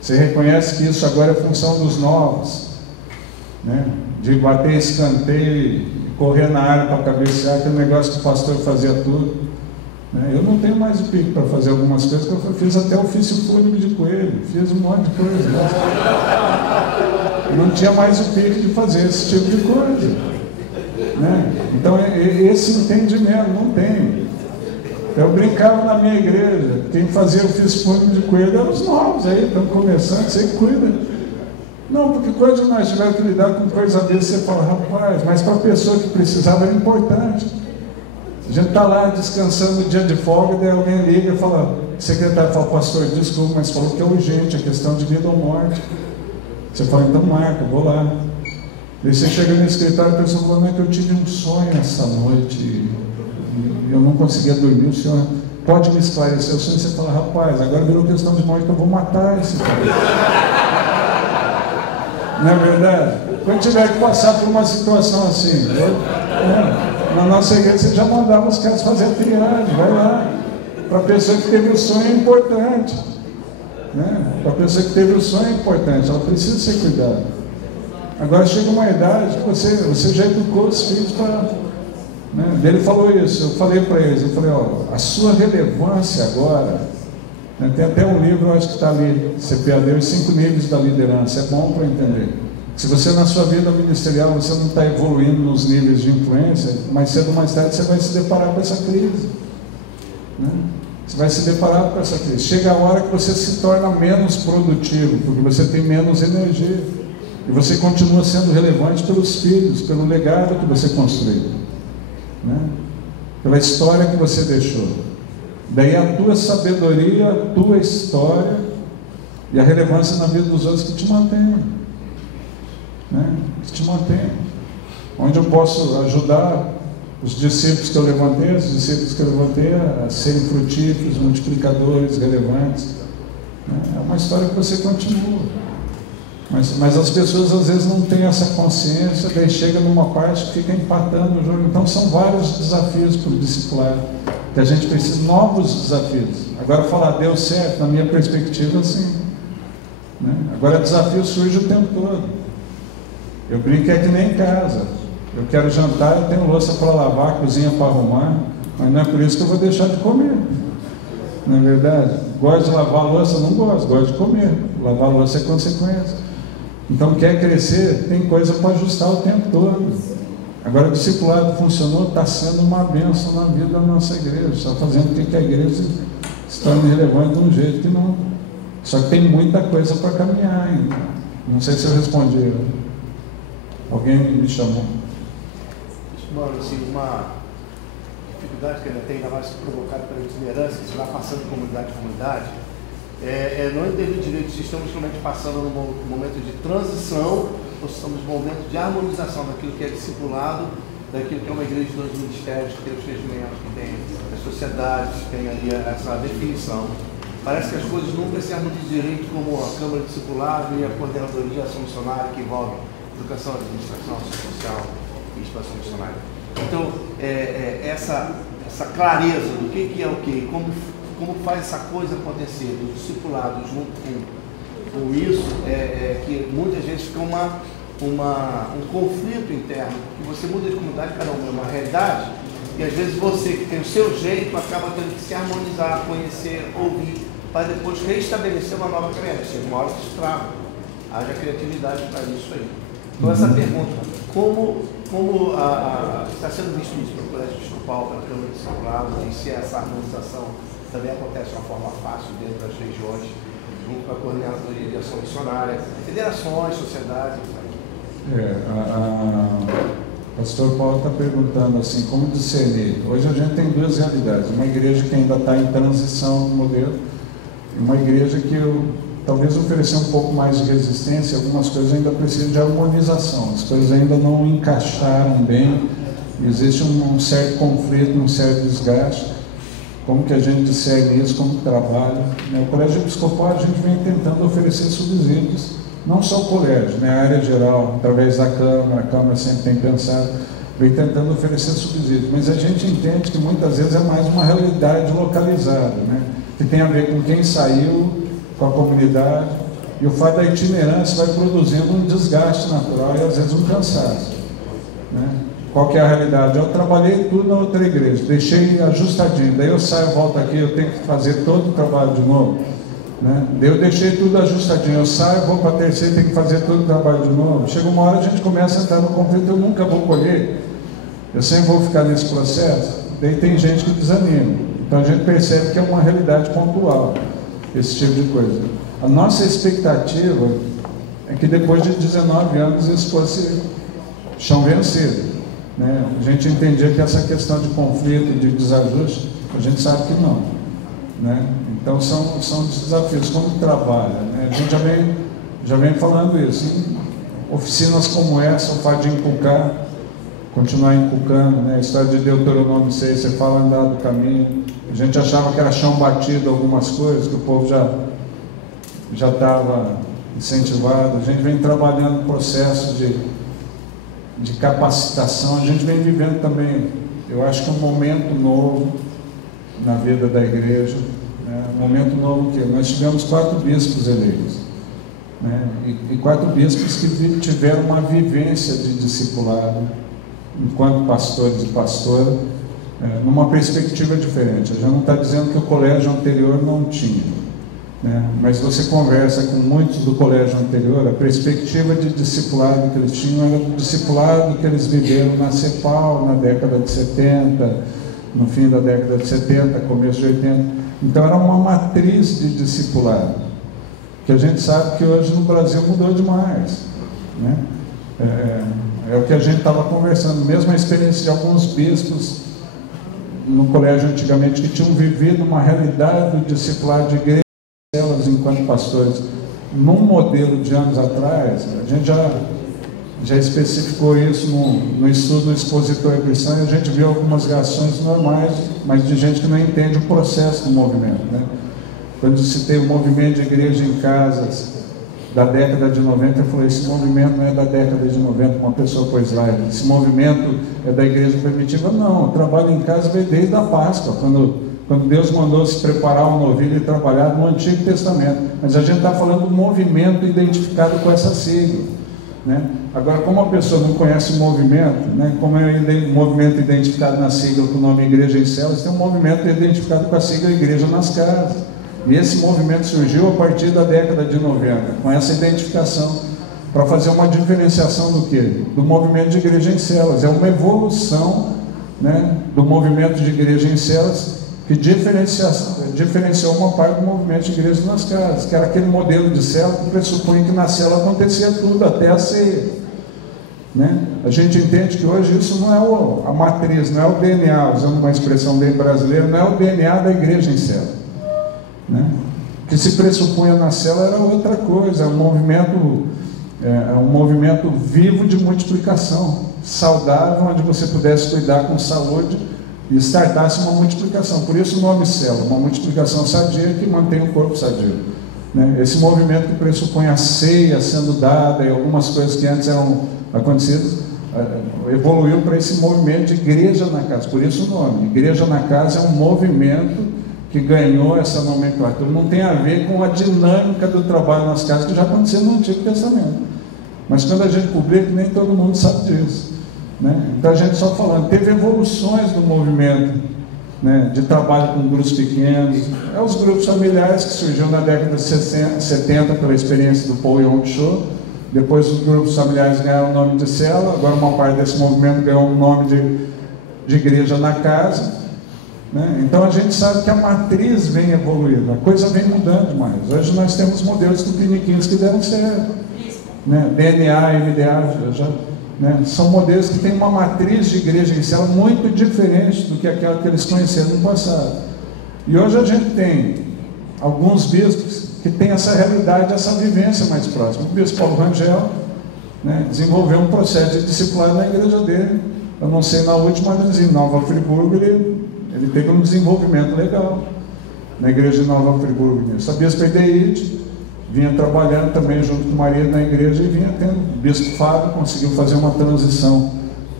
Você reconhece que isso agora é função dos novos, né? De bater escanteio e correr na área para cabecear, aquele negócio que o pastor fazia tudo. Né? Eu não tenho mais o pique para fazer algumas coisas, porque eu fiz até ofício fúnebre de coelho, fiz um monte de coisa. Né? Eu não tinha mais o pique de fazer esse tipo de coisa. Né? Então, esse entendimento não tem. Eu brincava na minha igreja, quem fazia ofício fúnebre de coelho eram os novos aí, estão começando, você cuida. Não, porque quando nós tivermos que lidar com coisa dessa, você fala, rapaz, mas para a pessoa que precisava era importante. A gente está lá descansando no dia de folga, daí alguém liga e fala, o secretário fala, pastor, desculpa, mas falou que é urgente, a questão de vida ou morte. Você fala, então marca, vou lá. Daí você chega no escritório e a pessoa fala, não é que eu tive um sonho essa noite, e eu não conseguia dormir, o senhor pode me esclarecer o sonho? Você fala, rapaz, agora virou questão de morte que eu vou matar esse cara. Não é verdade? Quando tiver que passar por uma situação assim, na nossa igreja você já mandava os caras fazer a triagem, vai lá. Para a pessoa que teve o sonho é importante. Né? Para a pessoa que teve o sonho é importante, ela precisa ser cuidada. Agora chega uma idade que você já educou os filhos para. Né? Ele falou isso, eu falei para eles, eu falei, ó, a sua relevância agora. Tem até um livro, eu acho que está ali, CPAD, os 5 níveis da liderança, é bom para entender. Se você na sua vida ministerial, você não está evoluindo nos níveis de influência, mais cedo ou mais tarde você vai se deparar com essa crise. Né? Você vai se deparar com essa crise. Chega a hora que você se torna menos produtivo, porque você tem menos energia. E você continua sendo relevante pelos filhos, pelo legado que você construiu. Né? Pela história que você deixou. Daí a tua sabedoria, a tua história e a relevância na vida dos outros que te mantém. Né? Que te mantém. Onde eu posso ajudar os discípulos que eu levantei, os discípulos que eu levantei a serem frutíferos, multiplicadores, relevantes. Né? É uma história que você continua. Mas as pessoas às vezes não têm essa consciência, daí chega numa parte que fica empatando o jogo. Então são vários desafios para o discipulado. que a gente precisa de novos desafios. Agora, falar deu certo, na minha perspectiva, sim. Né? Agora, desafio surge o tempo todo. Eu brinco que nem em casa. Eu quero jantar, eu tenho louça para lavar, cozinha para arrumar, mas não é por isso que eu vou deixar de comer. Não é verdade? Gosto de lavar a louça? Não gosto de comer. Lavar a louça é consequência. Então, quer crescer, tem coisa para ajustar o tempo todo. Agora, o discipulado funcionou, está sendo uma bênção na vida da nossa igreja. Está fazendo com que a igreja se torne relevante de um jeito que não. Só que tem muita coisa para caminhar ainda. Não sei se eu respondi. Alguém me chamou. Mano, assim, uma dificuldade que ainda tem, ainda mais provocada pela itinerância, que se vai passando de comunidade em comunidade, não entender direito se estamos realmente passando num momento de transição ou se estamos num momento de harmonização daquilo que é discipulado, daquilo que é uma igreja de 2 ministérios, que tem os regimentos, que tem as sociedades, que tem ali essa definição. Parece que as coisas nunca se harmonizam direito, como a Câmara de Discipulado e a Coordenadoria de Ação Missionária, que envolve educação, administração, ação social e expansão missionária. Então, essa clareza do que é o que, como faz essa coisa acontecer, do discipulado junto com isso, que muitas vezes fica um conflito interno, que você muda de comunidade, cada uma realidade, e às vezes você que tem o seu jeito acaba tendo que se harmonizar, conhecer, ouvir, para depois restabelecer uma nova caminhada. Chega uma hora que se trava, haja criatividade para isso aí. Então essa pergunta, como está sendo visto isso pelo Colégio Episcopal, pela Câmara de Discipulado, e se essa harmonização também acontece de uma forma fácil dentro das regiões, junto com a Coordenadoria de Ação Missionária, federações, sociedades, o pastor Paulo está perguntando assim, como discernir? Hoje a gente tem 2 realidades, uma igreja que ainda está em transição do modelo, e uma igreja que talvez oferecer um pouco mais de resistência, algumas coisas ainda precisam de harmonização, as coisas ainda não encaixaram bem, existe um certo conflito, um certo desgaste. Como que a gente discerne isso, como que trabalha. O Colégio Episcopal, a gente vem tentando oferecer subsídios, não só o colégio, a área geral, através da Câmara, a Câmara sempre tem pensado, vem tentando oferecer subsídios, mas a gente entende que muitas vezes é mais uma realidade localizada, que tem a ver com quem saiu, com a comunidade, e o fato da itinerância vai produzindo um desgaste natural e às vezes um cansaço. Qual que é a realidade? Eu trabalhei tudo na outra igreja, deixei ajustadinho, daí eu saio, volto aqui, eu tenho que fazer todo o trabalho de novo. Daí eu deixei tudo ajustadinho, eu saio, vou para a terceira, tenho que fazer todo o trabalho de novo. Chega uma hora a gente começa a entrar no conflito, eu nunca vou colher, eu sempre vou ficar nesse processo. Daí tem gente que desanima. Então a gente percebe que é uma realidade pontual, esse tipo de coisa. A nossa expectativa é que depois de 19 anos isso fosse chão vencido. A gente entendia que essa questão de conflito, de desajuste, a gente sabe que não. Então são desafios, como trabalha. A gente já vem falando isso. Oficinas como essa, o fato de inculcar, continuar inculcando, a história de Deuteronômio 6, você fala andar do caminho. A gente achava que era chão batido algumas coisas, que o povo já estava incentivado. A gente vem trabalhando processo de capacitação, a gente vem vivendo também, eu acho que um momento novo na vida da igreja, um momento novo que nós tivemos 4 bispos eleitos, e 4 bispos que tiveram uma vivência de discipulado, enquanto pastores e pastoras, numa perspectiva diferente. A gente não está dizendo que o colégio anterior não tinha, mas você conversa com muitos do colégio anterior, a perspectiva de discipulado que eles tinham era o discipulado que eles viveram na CEPAL, na década de 70, no fim da década de 70, começo de 80. Então era uma matriz de discipulado, que a gente sabe que hoje no Brasil mudou demais. É o que a gente estava conversando, mesmo a experiência de alguns bispos no colégio antigamente, que tinham vivido uma realidade do discipulado de igreja, elas enquanto pastores, num modelo de anos atrás, a gente já especificou isso no estudo do expositor cristão, e a gente viu algumas reações normais, mas de gente que não entende o processo do movimento. Quando se tem o movimento de igreja em casas, da década de 90, eu falei, esse movimento não é da década de 90, uma pessoa pôs lá, esse movimento é da igreja primitiva. Não, o trabalho em casa veio desde a Páscoa, quando Deus mandou se preparar um novilho e trabalhar no Antigo Testamento. Mas a gente está falando do movimento identificado com essa sigla, né? Agora, como a pessoa não conhece o movimento, né, como é um movimento identificado na sigla com o nome Igreja em Células, tem um movimento identificado com a sigla Igreja nas Casas. E esse movimento surgiu a partir da década de 90, com essa identificação, para fazer uma diferenciação do quê? Do movimento de Igreja em Células. É uma evolução, né, do movimento de Igreja em Células, que diferenciou uma parte do movimento de Igreja nas Casas, que era aquele modelo de célula que pressupõe que na célula acontecia tudo, até a ceia, né? A gente entende que hoje isso não é a matriz, não é o DNA, usando uma expressão bem brasileira, não é o DNA da igreja em célula, né? O que se pressupunha na célula era outra coisa, é um movimento vivo de multiplicação, saudável, onde você pudesse cuidar com saúde e startasse uma multiplicação. Por isso o nome célula, uma multiplicação sadia que mantém o corpo sadio, né? Esse movimento que pressupõe a ceia sendo dada e algumas coisas que antes eram acontecidas, evoluiu para esse movimento de igreja na casa. Por isso o nome, igreja na casa, é um movimento que ganhou essa nomenclatura. Não tem a ver com a dinâmica do trabalho nas casas que já aconteceu no Antigo Testamento, mas quando a gente publica, nem todo mundo sabe disso, né? Então a gente só falando, teve evoluções no movimento, né, de trabalho com grupos pequenos, os grupos familiares que surgiram na década de 70 pela experiência do Paul Yong Cho. Depois os grupos familiares ganharam o nome de célula, agora uma parte desse movimento ganhou o nome de igreja na casa, né? Então a gente sabe que a matriz vem evoluindo, a coisa vem mudando demais. Hoje nós temos modelos tupiniquins que deram certo, né? DNA, MDA, né? São modelos que têm uma matriz de igreja em célula muito diferente do que aquela que eles conheceram no passado. E hoje a gente tem alguns bispos que têm essa realidade, essa vivência mais próxima. O bispo Paulo Rangel, né, desenvolveu um processo de discipulado na igreja dele. Eu não sei na última, mas em Nova Friburgo ele teve um desenvolvimento legal na igreja de Nova Friburgo. Essa bispa Ideide vinha trabalhando também junto com o marido na igreja e vinha tendo. O bispo Fábio conseguiu fazer uma transição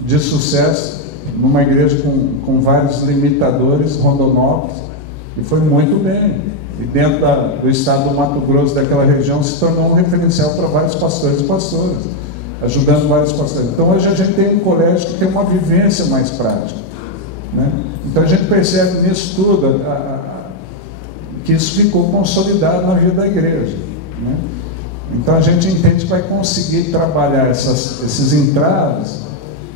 de sucesso numa igreja com vários limitadores, Rondonópolis, e foi muito bem. E dentro do estado do Mato Grosso, daquela região, se tornou um referencial para vários pastores e pastoras, ajudando vários pastores. Então hoje a gente tem um colégio que tem uma vivência mais prática, né? Então a gente percebe nisso tudo que isso ficou consolidado na vida da igreja, né? Então a gente entende que vai conseguir trabalhar esses entraves,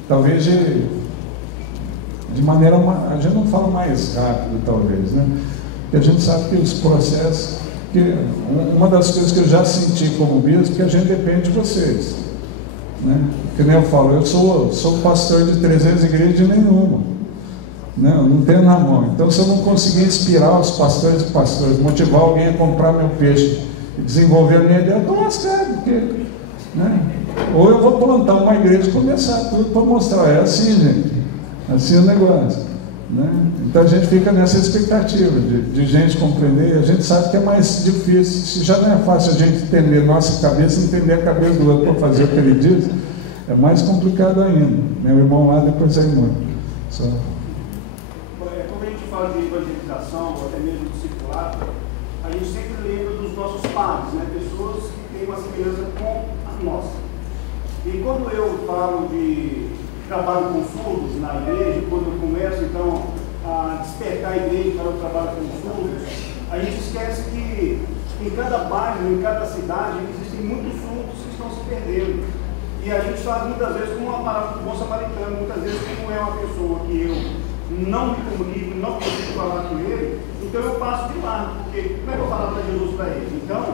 talvez de maneira, a gente não fala mais rápido, talvez, né? Porque a gente sabe que os processos, que uma das coisas que eu já senti como bispo, que a gente depende de vocês, né? Que nem eu falo, eu sou pastor de 300 igrejas de nenhuma, né? Eu não tenho na mão. Então, se eu não conseguir inspirar os pastores e pastores, motivar alguém a comprar meu peixe e desenvolver a minha ideia, eu estou lascado, porque, né? Ou eu vou plantar uma igreja e começar tudo para mostrar, é assim, gente, assim o negócio, né? Então a gente fica nessa expectativa de gente compreender. A gente sabe que é mais difícil. Se já não é fácil a gente entender nossa cabeça, entender a cabeça do outro para fazer o que ele diz, é mais complicado ainda. Meu irmão lá depois sai muito. Quando a gente fala de evangelização, ou até mesmo discipulado, a gente sempre lembra dos nossos pares, né? Pessoas que têm uma semelhança com a nossa. E quando eu falo de trabalho com surdos na igreja, quando eu começo então a despertar a igreja para o trabalho com surdos, a gente esquece que em cada bairro, em cada cidade, existem muitos surdos que estão se perdendo. E a gente faz muitas vezes como uma parábola do bom samaritano, muitas vezes como é uma pessoa que eu não me comunico, não consigo falar com ele, então eu passo de lado, porque como é que eu falo para Jesus para ele? Então,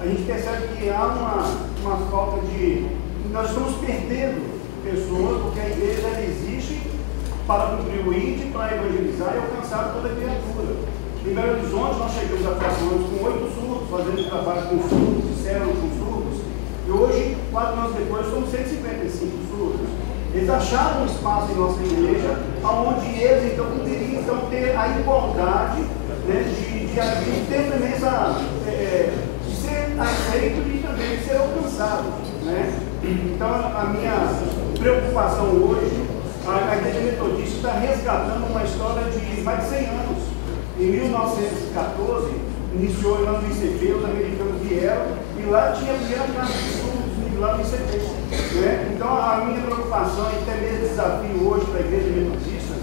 a gente percebe que há uma falta de... Nós estamos perdendo pessoas, porque a igreja ela existe para cumprir o ID, para evangelizar e alcançar toda a criatura. Em Belo Horizonte nós chegamos a 4 anos com 8 surdos, fazendo trabalho com surdos, de célula com surdos, e hoje, 4 anos depois, somos 155 surdos. Eles acharam um espaço em nossa igreja, onde eles então poderiam então, ter a igualdade, né, de ter também essa, de ser aceito e também de ser alcançado, né? Então, a minha preocupação hoje, a Igreja Metodista está resgatando uma história de mais de 100 anos. Em 1914, iniciou lá no ICP, os americanos vieram, e lá tinha a primeira casa de estudos, lá no ICP. Né? Então, a minha preocupação e até mesmo desafio hoje para a Igreja Metodista,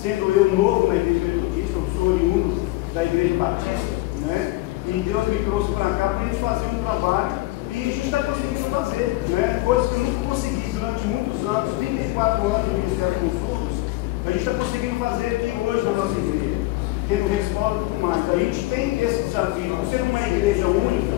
sendo eu novo na Igreja Metodista, eu sou oriundo da Igreja Batista, né? E Deus me trouxe para cá para a gente fazer um trabalho, e a gente está conseguindo fazer, né? Coisas que eu nunca consegui durante muitos anos, 34 anos no Ministério com Surdos, a gente está conseguindo fazer aqui hoje na nossa igreja, tendo respaldo e tudo mais. A gente tem esse desafio, por ser uma igreja única,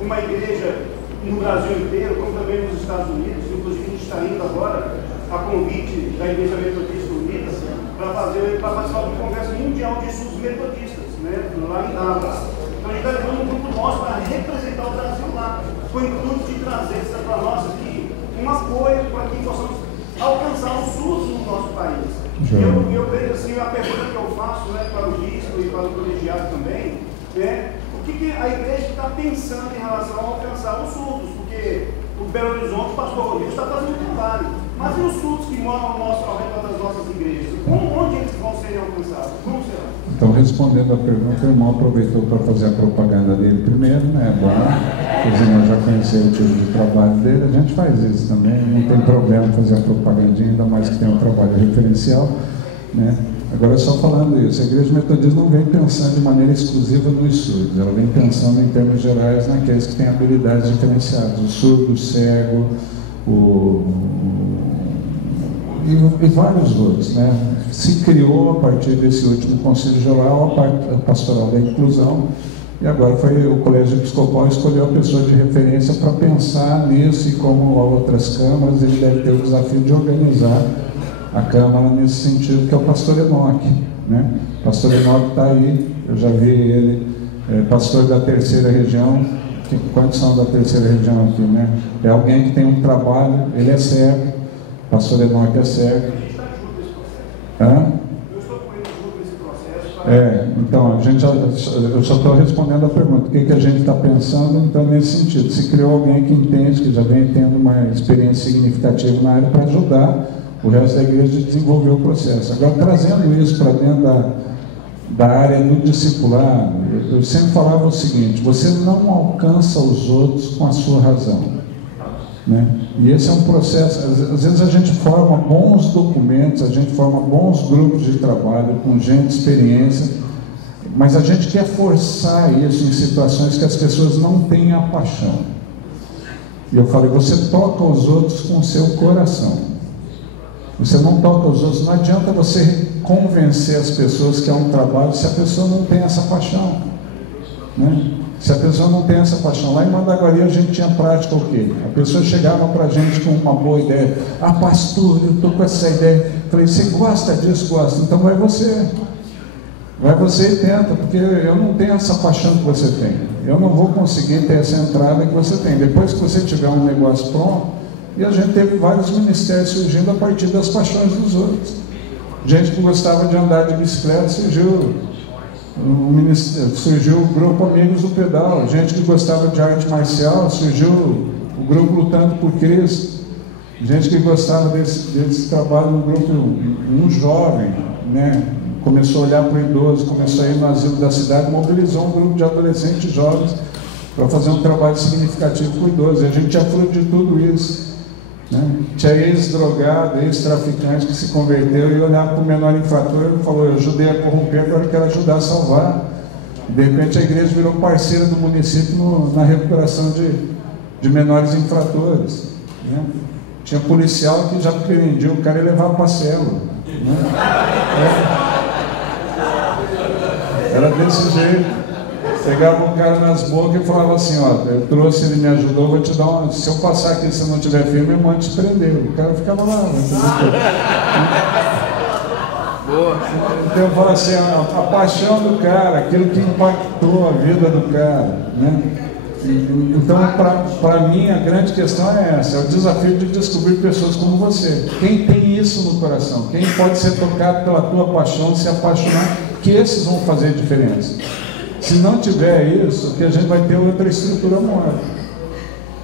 uma igreja no Brasil inteiro, como também nos Estados Unidos, inclusive a gente está indo agora a convite da Igreja Metodista Unida para participar do Congresso Mundial de Surdos Metodistas, né? Lá em Dallas. Então a gente está levando um grupo nosso para representar o Brasil lá, com o intuito de trazer para nós aqui um apoio para que possamos alcançar os surdos no nosso país. E eu vejo assim, a pergunta que eu faço, né, para o bispo e para o colegiado também, né, o que a igreja está pensando em relação a alcançar os surdos? Porque o Belo Horizonte, o pastor Rodrigo, está fazendo um trabalho. Mas e os surdos que moram ao redor das nossas igrejas? Onde eles vão ser alcançados? Como será? Então, respondendo a pergunta, o irmão aproveitou para fazer a propaganda dele primeiro, né? É bom, os irmãos já conheceram o tipo de trabalho dele, a gente faz isso também, não tem problema fazer a propagandinha, ainda mais que tem um trabalho referencial, né? Agora, só falando isso, a Igreja Metodista não vem pensando de maneira exclusiva nos surdos, ela vem pensando em termos gerais naqueles que têm habilidades diferenciadas, o surdo, o cego, e vários outros, né? Se criou a partir desse último Conselho Geral a pastoral da inclusão, e agora foi o Colégio Episcopal escolheu a pessoa de referência para pensar nisso, e como outras câmaras, ele deve ter o desafio de organizar a Câmara nesse sentido, que é o pastor Enoque, né? O pastor Enoque está aí, eu já vi ele, pastor da terceira região. Quantos são da terceira região aqui, né? É alguém que tem um trabalho, ele é cego, o pastor Enoque é cego. A gente está junto nesse processo. Hã? Eu estou com ele junto nesse processo. Então, eu só estou respondendo a pergunta, o que a gente está pensando, então, nesse sentido. Se criou alguém que entende, que já vem tendo uma experiência significativa na área para ajudar o resto da igreja a desenvolver o processo. Agora, trazendo isso para dentro da área do discipulado, eu sempre falava o seguinte: você não alcança os outros com a sua razão, né? E esse é um processo. Às vezes a gente forma bons documentos, a gente forma bons grupos de trabalho com gente de experiência, mas a gente quer forçar isso em situações que as pessoas não têm a paixão. E eu falei: você toca os outros com o seu coração. Você não toca os outros, não adianta você convencer as pessoas que é um trabalho se a pessoa não tem essa paixão, né? Se a pessoa não tem essa paixão. Lá em Mandaguari a gente tinha prática o quê? A pessoa chegava para a gente com uma boa ideia: ah, pastor, eu estou com essa ideia. Eu falei: você gosta disso? Gosta, então vai você e tenta, porque eu não tenho essa paixão que você tem, eu não vou conseguir ter essa entrada que você tem. Depois que você tiver um negócio pronto. E a gente teve vários ministérios surgindo a partir das paixões dos outros. Gente que gostava de andar de bicicleta, surgiu o grupo Amigos do Pedal. Gente que gostava de arte marcial, surgiu o grupo Lutando por Cristo. Gente que gostava desse trabalho no grupo, um jovem, né? Começou a olhar para o idoso, começou a ir no asilo da cidade, mobilizou um grupo de adolescentes jovens para fazer um trabalho significativo com o idoso. E a gente tinha fruto de tudo isso, né? Tinha ex-drogado, ex-traficante que se converteu e olhava para o menor infrator e falou: eu ajudei a corromper, agora eu quero ajudar a salvar. De repente a igreja virou parceira do município na recuperação de menores infratores, né? Tinha policial que já prendia o cara e levava para a célula, né? Era desse jeito. Pegava um cara nas bocas e falava assim: ó, eu trouxe, ele me ajudou, vou te dar uma. Se eu passar aqui e você não tiver firme, eu mando te prender. O cara ficava lá. Então eu falo assim: a paixão do cara, aquilo que impactou a vida do cara, né? Então, para mim, a grande questão é essa: é o desafio de descobrir pessoas como você. Quem tem isso no coração, quem pode ser tocado pela tua paixão, se apaixonar, que esses vão fazer diferença. Se não tiver isso, que a gente vai ter outra estrutura morta.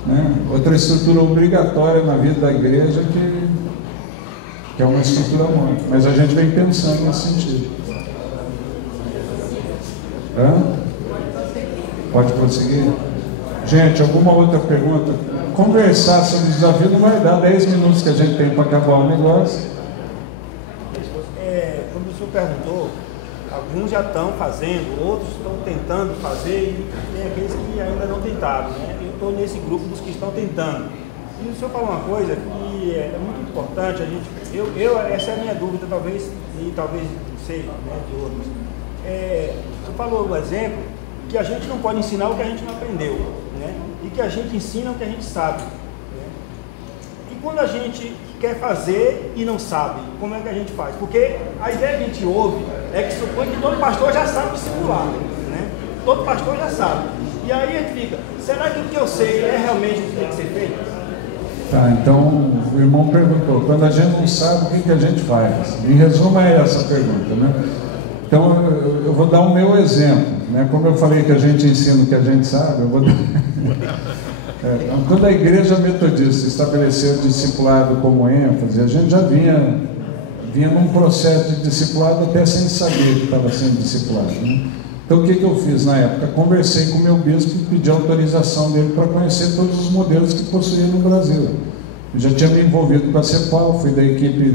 né? Outra estrutura obrigatória na vida da igreja que é uma estrutura morta. Mas a gente vem pensando nesse sentido. Pode prosseguir? Gente, alguma outra pergunta? Conversar sobre o desafio não vai dar 10 minutos que a gente tem para acabar o negócio. Quando o senhor perguntou, alguns já estão fazendo, outros estão tentando fazer e tem aqueles que ainda não tentaram, né? Eu estou nesse grupo dos que estão tentando. E o senhor falou uma coisa que é muito importante, essa é a minha dúvida, talvez não sei, né, de outros. O senhor falou um exemplo que a gente não pode ensinar o que a gente não aprendeu, né? E que a gente ensina o que a gente sabe, né? E quando a gente quer fazer e não sabe, como é que a gente faz? Porque a ideia que a gente ouve é que supõe que todo pastor já sabe discipular, né? Todo pastor já sabe. E aí a gente fica, será que o que eu sei é realmente o que tem que ser feito? Tá, então o irmão perguntou, quando a gente não sabe, o que a gente faz? Em resumo é essa pergunta, né? Então eu vou dar o meu exemplo, né? Como eu falei que a gente ensina o que a gente sabe, eu vou dar... Quando a igreja metodista estabeleceu o discipulado como ênfase, a gente já vinha num processo de discipulado até sem saber que estava sendo discipulado, né? Então o que eu fiz na época? Conversei com o meu bispo e pedi autorização dele para conhecer todos os modelos que possuía no Brasil. Eu já tinha me envolvido com a CEPAL, fui da equipe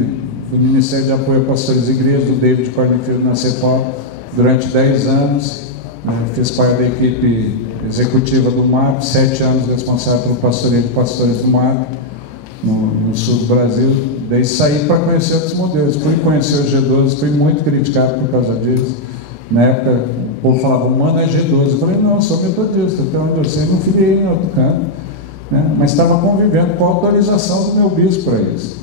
do Ministério de Apoio a Pastores e Igrejas, do David Cornfield na CEPAL, durante 10 anos, né? Fiz parte da equipe executiva do MAP, 7 anos responsável pelo pastoreio de pastores do MAP, no sul do Brasil. Daí saí para conhecer outros modelos, fui conhecer o G12, fui muito criticado por causa disso. Na época, o povo falava, mano, é G12. Eu falei, não, eu sou metodista, até onde eu sei, não filiei em outro canto, né? Mas estava convivendo com a autorização do meu bispo para isso,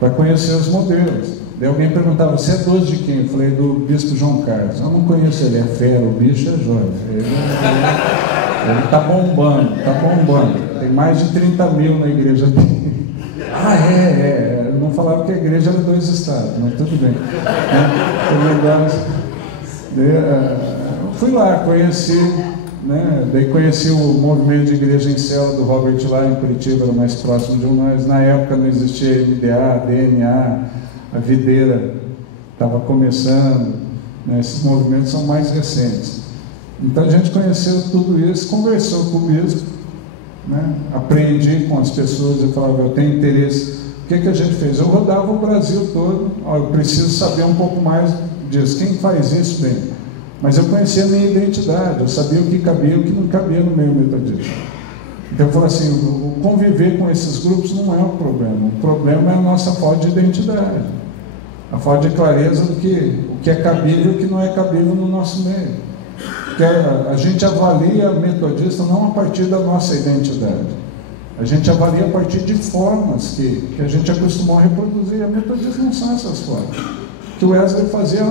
para conhecer os modelos. Daí alguém perguntava, você é 12 de quem? Eu falei, do bispo João Carlos. Eu não conheço ele, é fera, o bicho é joia. Ele está bombando, tem mais de 30 mil na igreja dele. Eu não falava que a igreja era 2 estados, mas tudo bem. Fui lá, conheci, né? Daí conheci o movimento de igreja em célula do Robert lá em Curitiba, era mais próximo de nós. Na época não existia MDA, DNA, a videira estava começando, né? Esses movimentos são mais recentes. Então a gente conheceu tudo isso, conversou com o bispo, né? Aprendi com as pessoas, eu falava, eu tenho interesse. O que a gente fez? Eu rodava o Brasil todo, eu preciso saber um pouco mais disso, quem faz isso bem? Mas eu conhecia a minha identidade, eu sabia o que cabia e o que não cabia no meio metodista. Então eu falei assim, o conviver com esses grupos não é um problema, o problema é a nossa falta de identidade, a falta de clareza do o que é cabível e o que não é cabível no nosso meio. Porque a gente avalia a metodista não a partir da nossa identidade, a gente avalia a partir de formas que a gente acostumou a reproduzir. A metodista não são essas formas. O que o Wesley fazia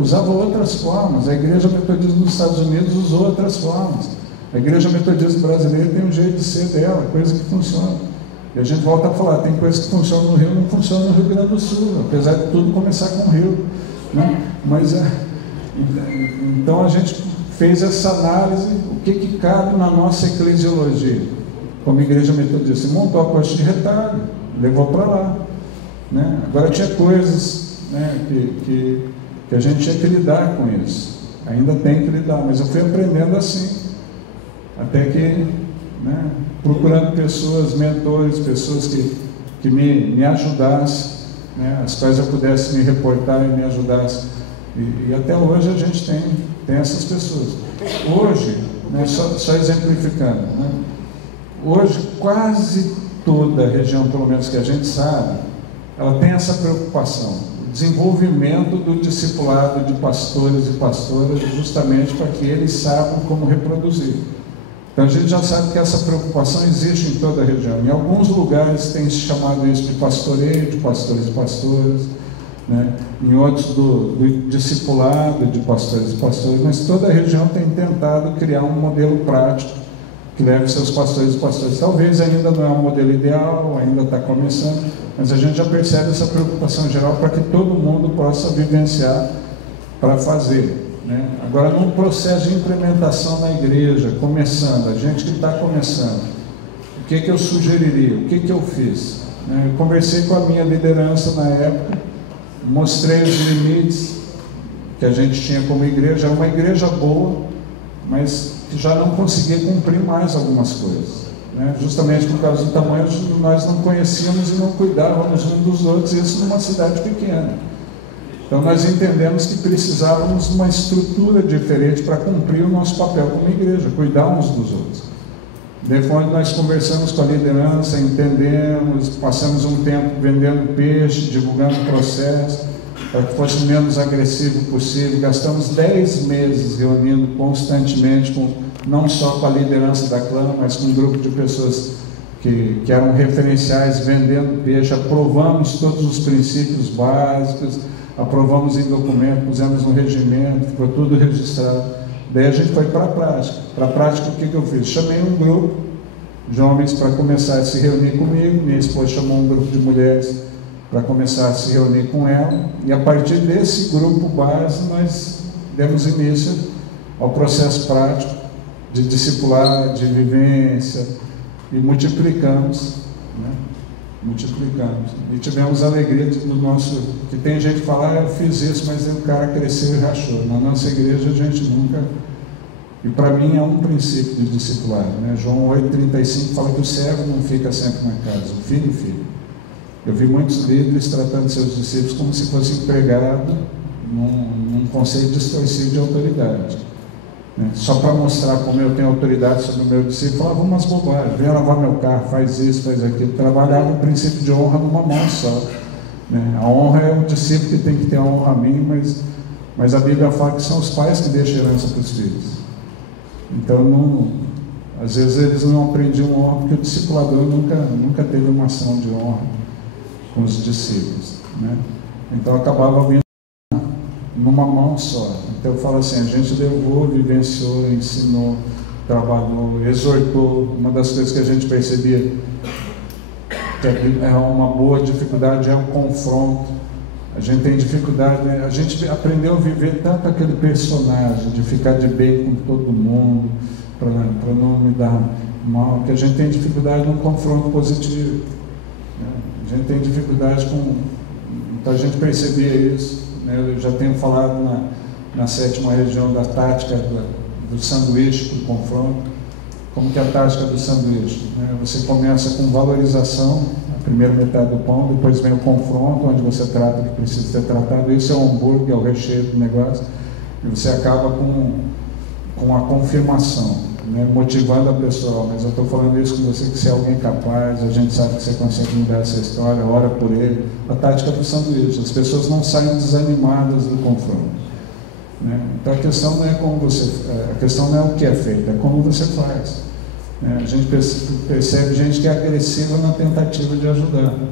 usava outras formas, a igreja metodista dos Estados Unidos usou outras formas, a igreja metodista brasileira tem um jeito de ser dela, coisa que funciona. E a gente volta a falar, tem coisas que funcionam no Rio, não funcionam no Rio Grande do Sul, apesar de tudo começar com o Rio, né? Mas, então a gente fez essa análise, o que cabe na nossa eclesiologia, como igreja metodista, e montou a coxa de retalho, levou para lá, né? Agora tinha coisas, né, que a gente tinha que lidar com isso, ainda tem que lidar, mas eu fui aprendendo assim, até que, né, procurando pessoas, mentores, pessoas que me ajudassem, né, as quais eu pudesse me reportar e me ajudassem, e até hoje a gente tem essas pessoas. Hoje, né, só exemplificando, né, hoje quase toda a região, pelo menos que a gente sabe, ela tem essa preocupação, desenvolvimento do discipulado de pastores e pastoras, justamente para que eles saibam como reproduzir. Então a gente já sabe que essa preocupação existe em toda a região. Em alguns lugares tem se chamado isso de pastoreio, de pastores e pastoras, né? Em outros do discipulado de pastores e pastoras, mas toda a região tem tentado criar um modelo prático que leve seus pastores e pastoras. Talvez ainda não é um modelo ideal, ainda está começando, mas a gente já percebe essa preocupação geral para que todo mundo possa vivenciar para fazer, né? Agora, num processo de implementação na igreja, começando, a gente que está começando, o que eu sugeriria? O que eu fiz? Eu conversei com a minha liderança na época, mostrei os limites que a gente tinha como igreja. Era uma igreja boa, mas que já não conseguia cumprir mais algumas coisas, né? Justamente por causa do tamanho, nós não conhecíamos e não cuidávamos uns dos outros, isso numa cidade pequena. Então nós entendemos que precisávamos de uma estrutura diferente para cumprir o nosso papel como igreja, cuidar uns dos outros. Depois nós conversamos com a liderança, entendemos, passamos um tempo vendendo peixe, divulgando o processo, para que fosse o menos agressivo possível. Gastamos 10 meses reunindo constantemente, não só com a liderança da clã, mas com um grupo de pessoas que eram referenciais, vendendo peixe. Aprovamos todos os princípios básicos, aprovamos em documento, pusemos no regimento, ficou tudo registrado. Daí a gente foi para a prática. Para a prática, o que eu fiz? Chamei um grupo de homens para começar a se reunir comigo, minha esposa chamou um grupo de mulheres para começar a se reunir com ela, e a partir desse grupo base nós demos início ao processo prático de discipular, de vivência, e multiplicamos, né? Multiplicamos, e tivemos a alegria do nosso, que tem gente que fala, eu fiz isso, mas o cara cresceu e rachou. Na nossa igreja a gente nunca, e para mim é um princípio de discipulado, né? João 8,35 fala que o servo não fica sempre na casa, o filho fica. Eu vi muitos líderes tratando seus discípulos como se fosse empregado num conceito distorcido de autoridade, né? Só para mostrar como eu tenho autoridade sobre o meu discípulo, falava umas bobagens, vem lavar meu carro, faz isso, faz aquilo. Trabalhava o princípio de honra numa mão só, né? A honra é o discípulo que tem que ter a honra a mim, mas a Bíblia fala que são os pais que deixam herança para os filhos. Então, às vezes eles não aprendiam honra, porque o discipulador nunca teve uma ação de honra com os discípulos, né? Então acabava vindo numa mão só. Então eu falo assim, a gente levou, vivenciou, ensinou, trabalhou, exortou. Uma das coisas que a gente percebia que é uma boa dificuldade é o confronto. A gente tem dificuldade, né? A gente aprendeu a viver tanto aquele personagem de ficar de bem com todo mundo, para não me dar mal, que a gente tem dificuldade no confronto positivo, né? A gente tem dificuldade com... Então a gente percebia isso, né? Eu já tenho falado na 7ª região da tática do sanduíche para o confronto. Como que é a tática do sanduíche, né? Você começa com valorização, a primeira metade do pão, depois vem o confronto, onde você trata o que precisa ser tratado. Isso é o hambúrguer, é o recheio do negócio, e você acaba com a confirmação, né? Motivando a pessoa. Mas eu estou falando isso com você, que você é alguém capaz, a gente sabe que você consegue mudar essa história, ora por ele. A tática do sanduíche, as pessoas não saem desanimadas do confronto, né? Então a questão não é como você, a questão não é o que é feito, é como você faz, né? A gente percebe gente que é agressiva na tentativa de ajudar, né?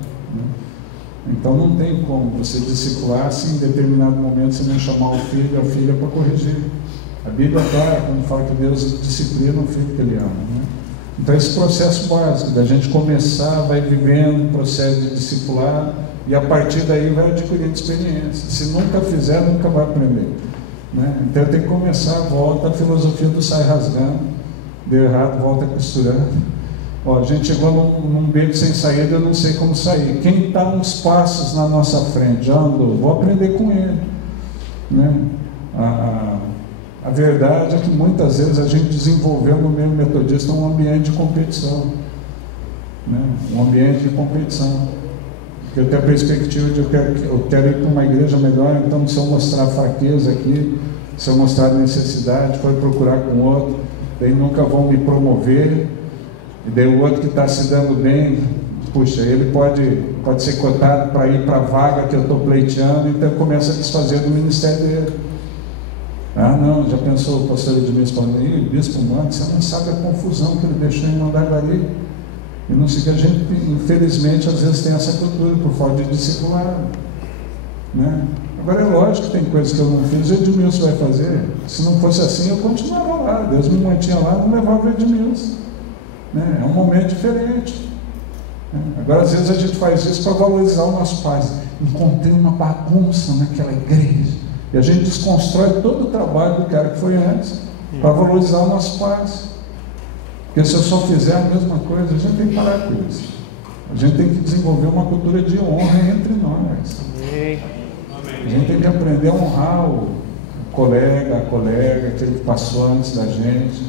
Então não tem como você discipular se em determinado momento você não chamar o filho ou a filha para corrigir. A Bíblia é clara quando fala que Deus disciplina o filho que Ele ama, né? Então esse processo básico da gente começar, vai vivendo o processo de discipular, e a partir daí vai adquirindo experiência. Se nunca fizer, nunca vai aprender, né? Então tem que começar, volta a filosofia do sai rasgando, deu errado, volta costurando. Ó, a gente chegou num beco sem saída, eu não sei como sair. Quem está uns passos na nossa frente, já andou, vou aprender com ele, né? A verdade é que muitas vezes a gente desenvolveu no meio metodista um ambiente de competição, né? Um ambiente de competição. Porque eu tenho a perspectiva de eu quero ir para uma igreja melhor, então se eu mostrar fraqueza aqui, se eu mostrar necessidade, for procurar com outro, daí nunca vão me promover, e daí o outro que está se dando bem, puxa, ele pode ser cotado para ir para a vaga que eu estou pleiteando, então começa a desfazer do ministério dele. Ah, não, já pensou o pastor Edmilson falando, bispo Mano, você não sabe a confusão que ele deixou em Mandaguari. E não sei que a gente, infelizmente, às vezes tem essa cultura por falta de discipulado, né? Agora é lógico que tem coisas que eu não fiz, o Edmilson vai fazer. Se não fosse assim, eu continuava lá. Deus me mantinha lá, não levava o Edmilson, né? É um momento diferente, né? Agora, às vezes, a gente faz isso para valorizar os nossos pais. Encontrei uma bagunça naquela igreja. E a gente desconstrói todo o trabalho do cara que foi antes, para valorizar os nossos pais. Porque se eu só fizer a mesma coisa, a gente tem que parar com isso. A gente tem que desenvolver uma cultura de honra entre nós. A gente tem que aprender a honrar o colega, aquele que passou antes da gente,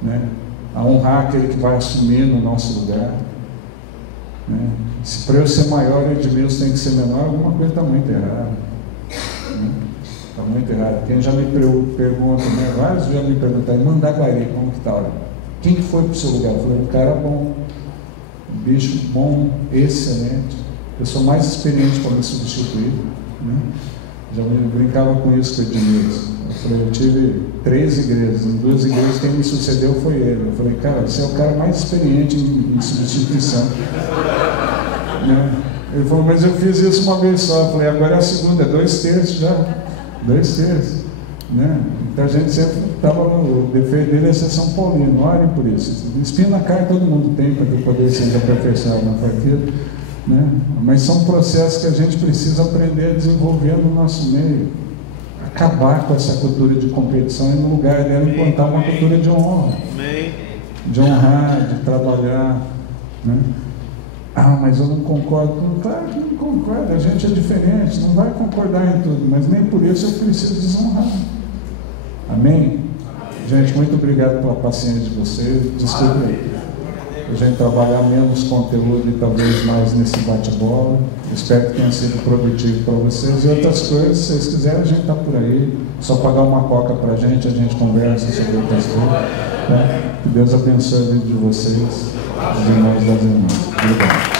né? A honrar aquele que vai assumir no nosso lugar. Né? Se para eu ser maior, Edmilson tem que ser menor, alguma coisa está muito errada. Está muito errado. Quem já me pergunta, né? Vários já me perguntaram, Mandaguari, como que está? Quem que foi para o seu lugar? Eu falei, um cara bom, um bicho bom, excelente, pessoa mais experiente para me substituir. Né? Já me brincava com isso com o Edmilson. Eu falei, eu tive 3 igrejas, em 2 igrejas quem me sucedeu foi ele. Eu falei, cara, você é o cara mais experiente em substituição. Né? Ele falou, mas eu fiz isso uma vez só. Eu falei, agora é a segunda, é 2/3 já. 2/3. Né? Então a gente sempre estava no defeito dele, é ser São Paulino, orem por isso. Espinho na cara todo mundo tem para poder ser aperfeiçoado na partida. Né? Mas são processos que a gente precisa aprender a desenvolver no nosso meio. Acabar com essa cultura de competição e no lugar dela implantar uma cultura de honra. De honrar, de trabalhar. Né? Ah, mas eu não concordo com... Claro que não concorda, a gente é diferente, não vai concordar em tudo, mas nem por isso eu preciso desonrar. Amém? Gente, muito obrigado pela paciência de vocês. Desculpa aí. A gente trabalhar menos conteúdo e talvez mais nesse bate-bola. Espero que tenha sido produtivo para vocês. E outras coisas, se vocês quiserem, a gente está por aí. Só pagar uma coca para a gente conversa sobre outras coisas. Né? Que Deus abençoe a vida de vocês, os irmãos das irmãs. Obrigado.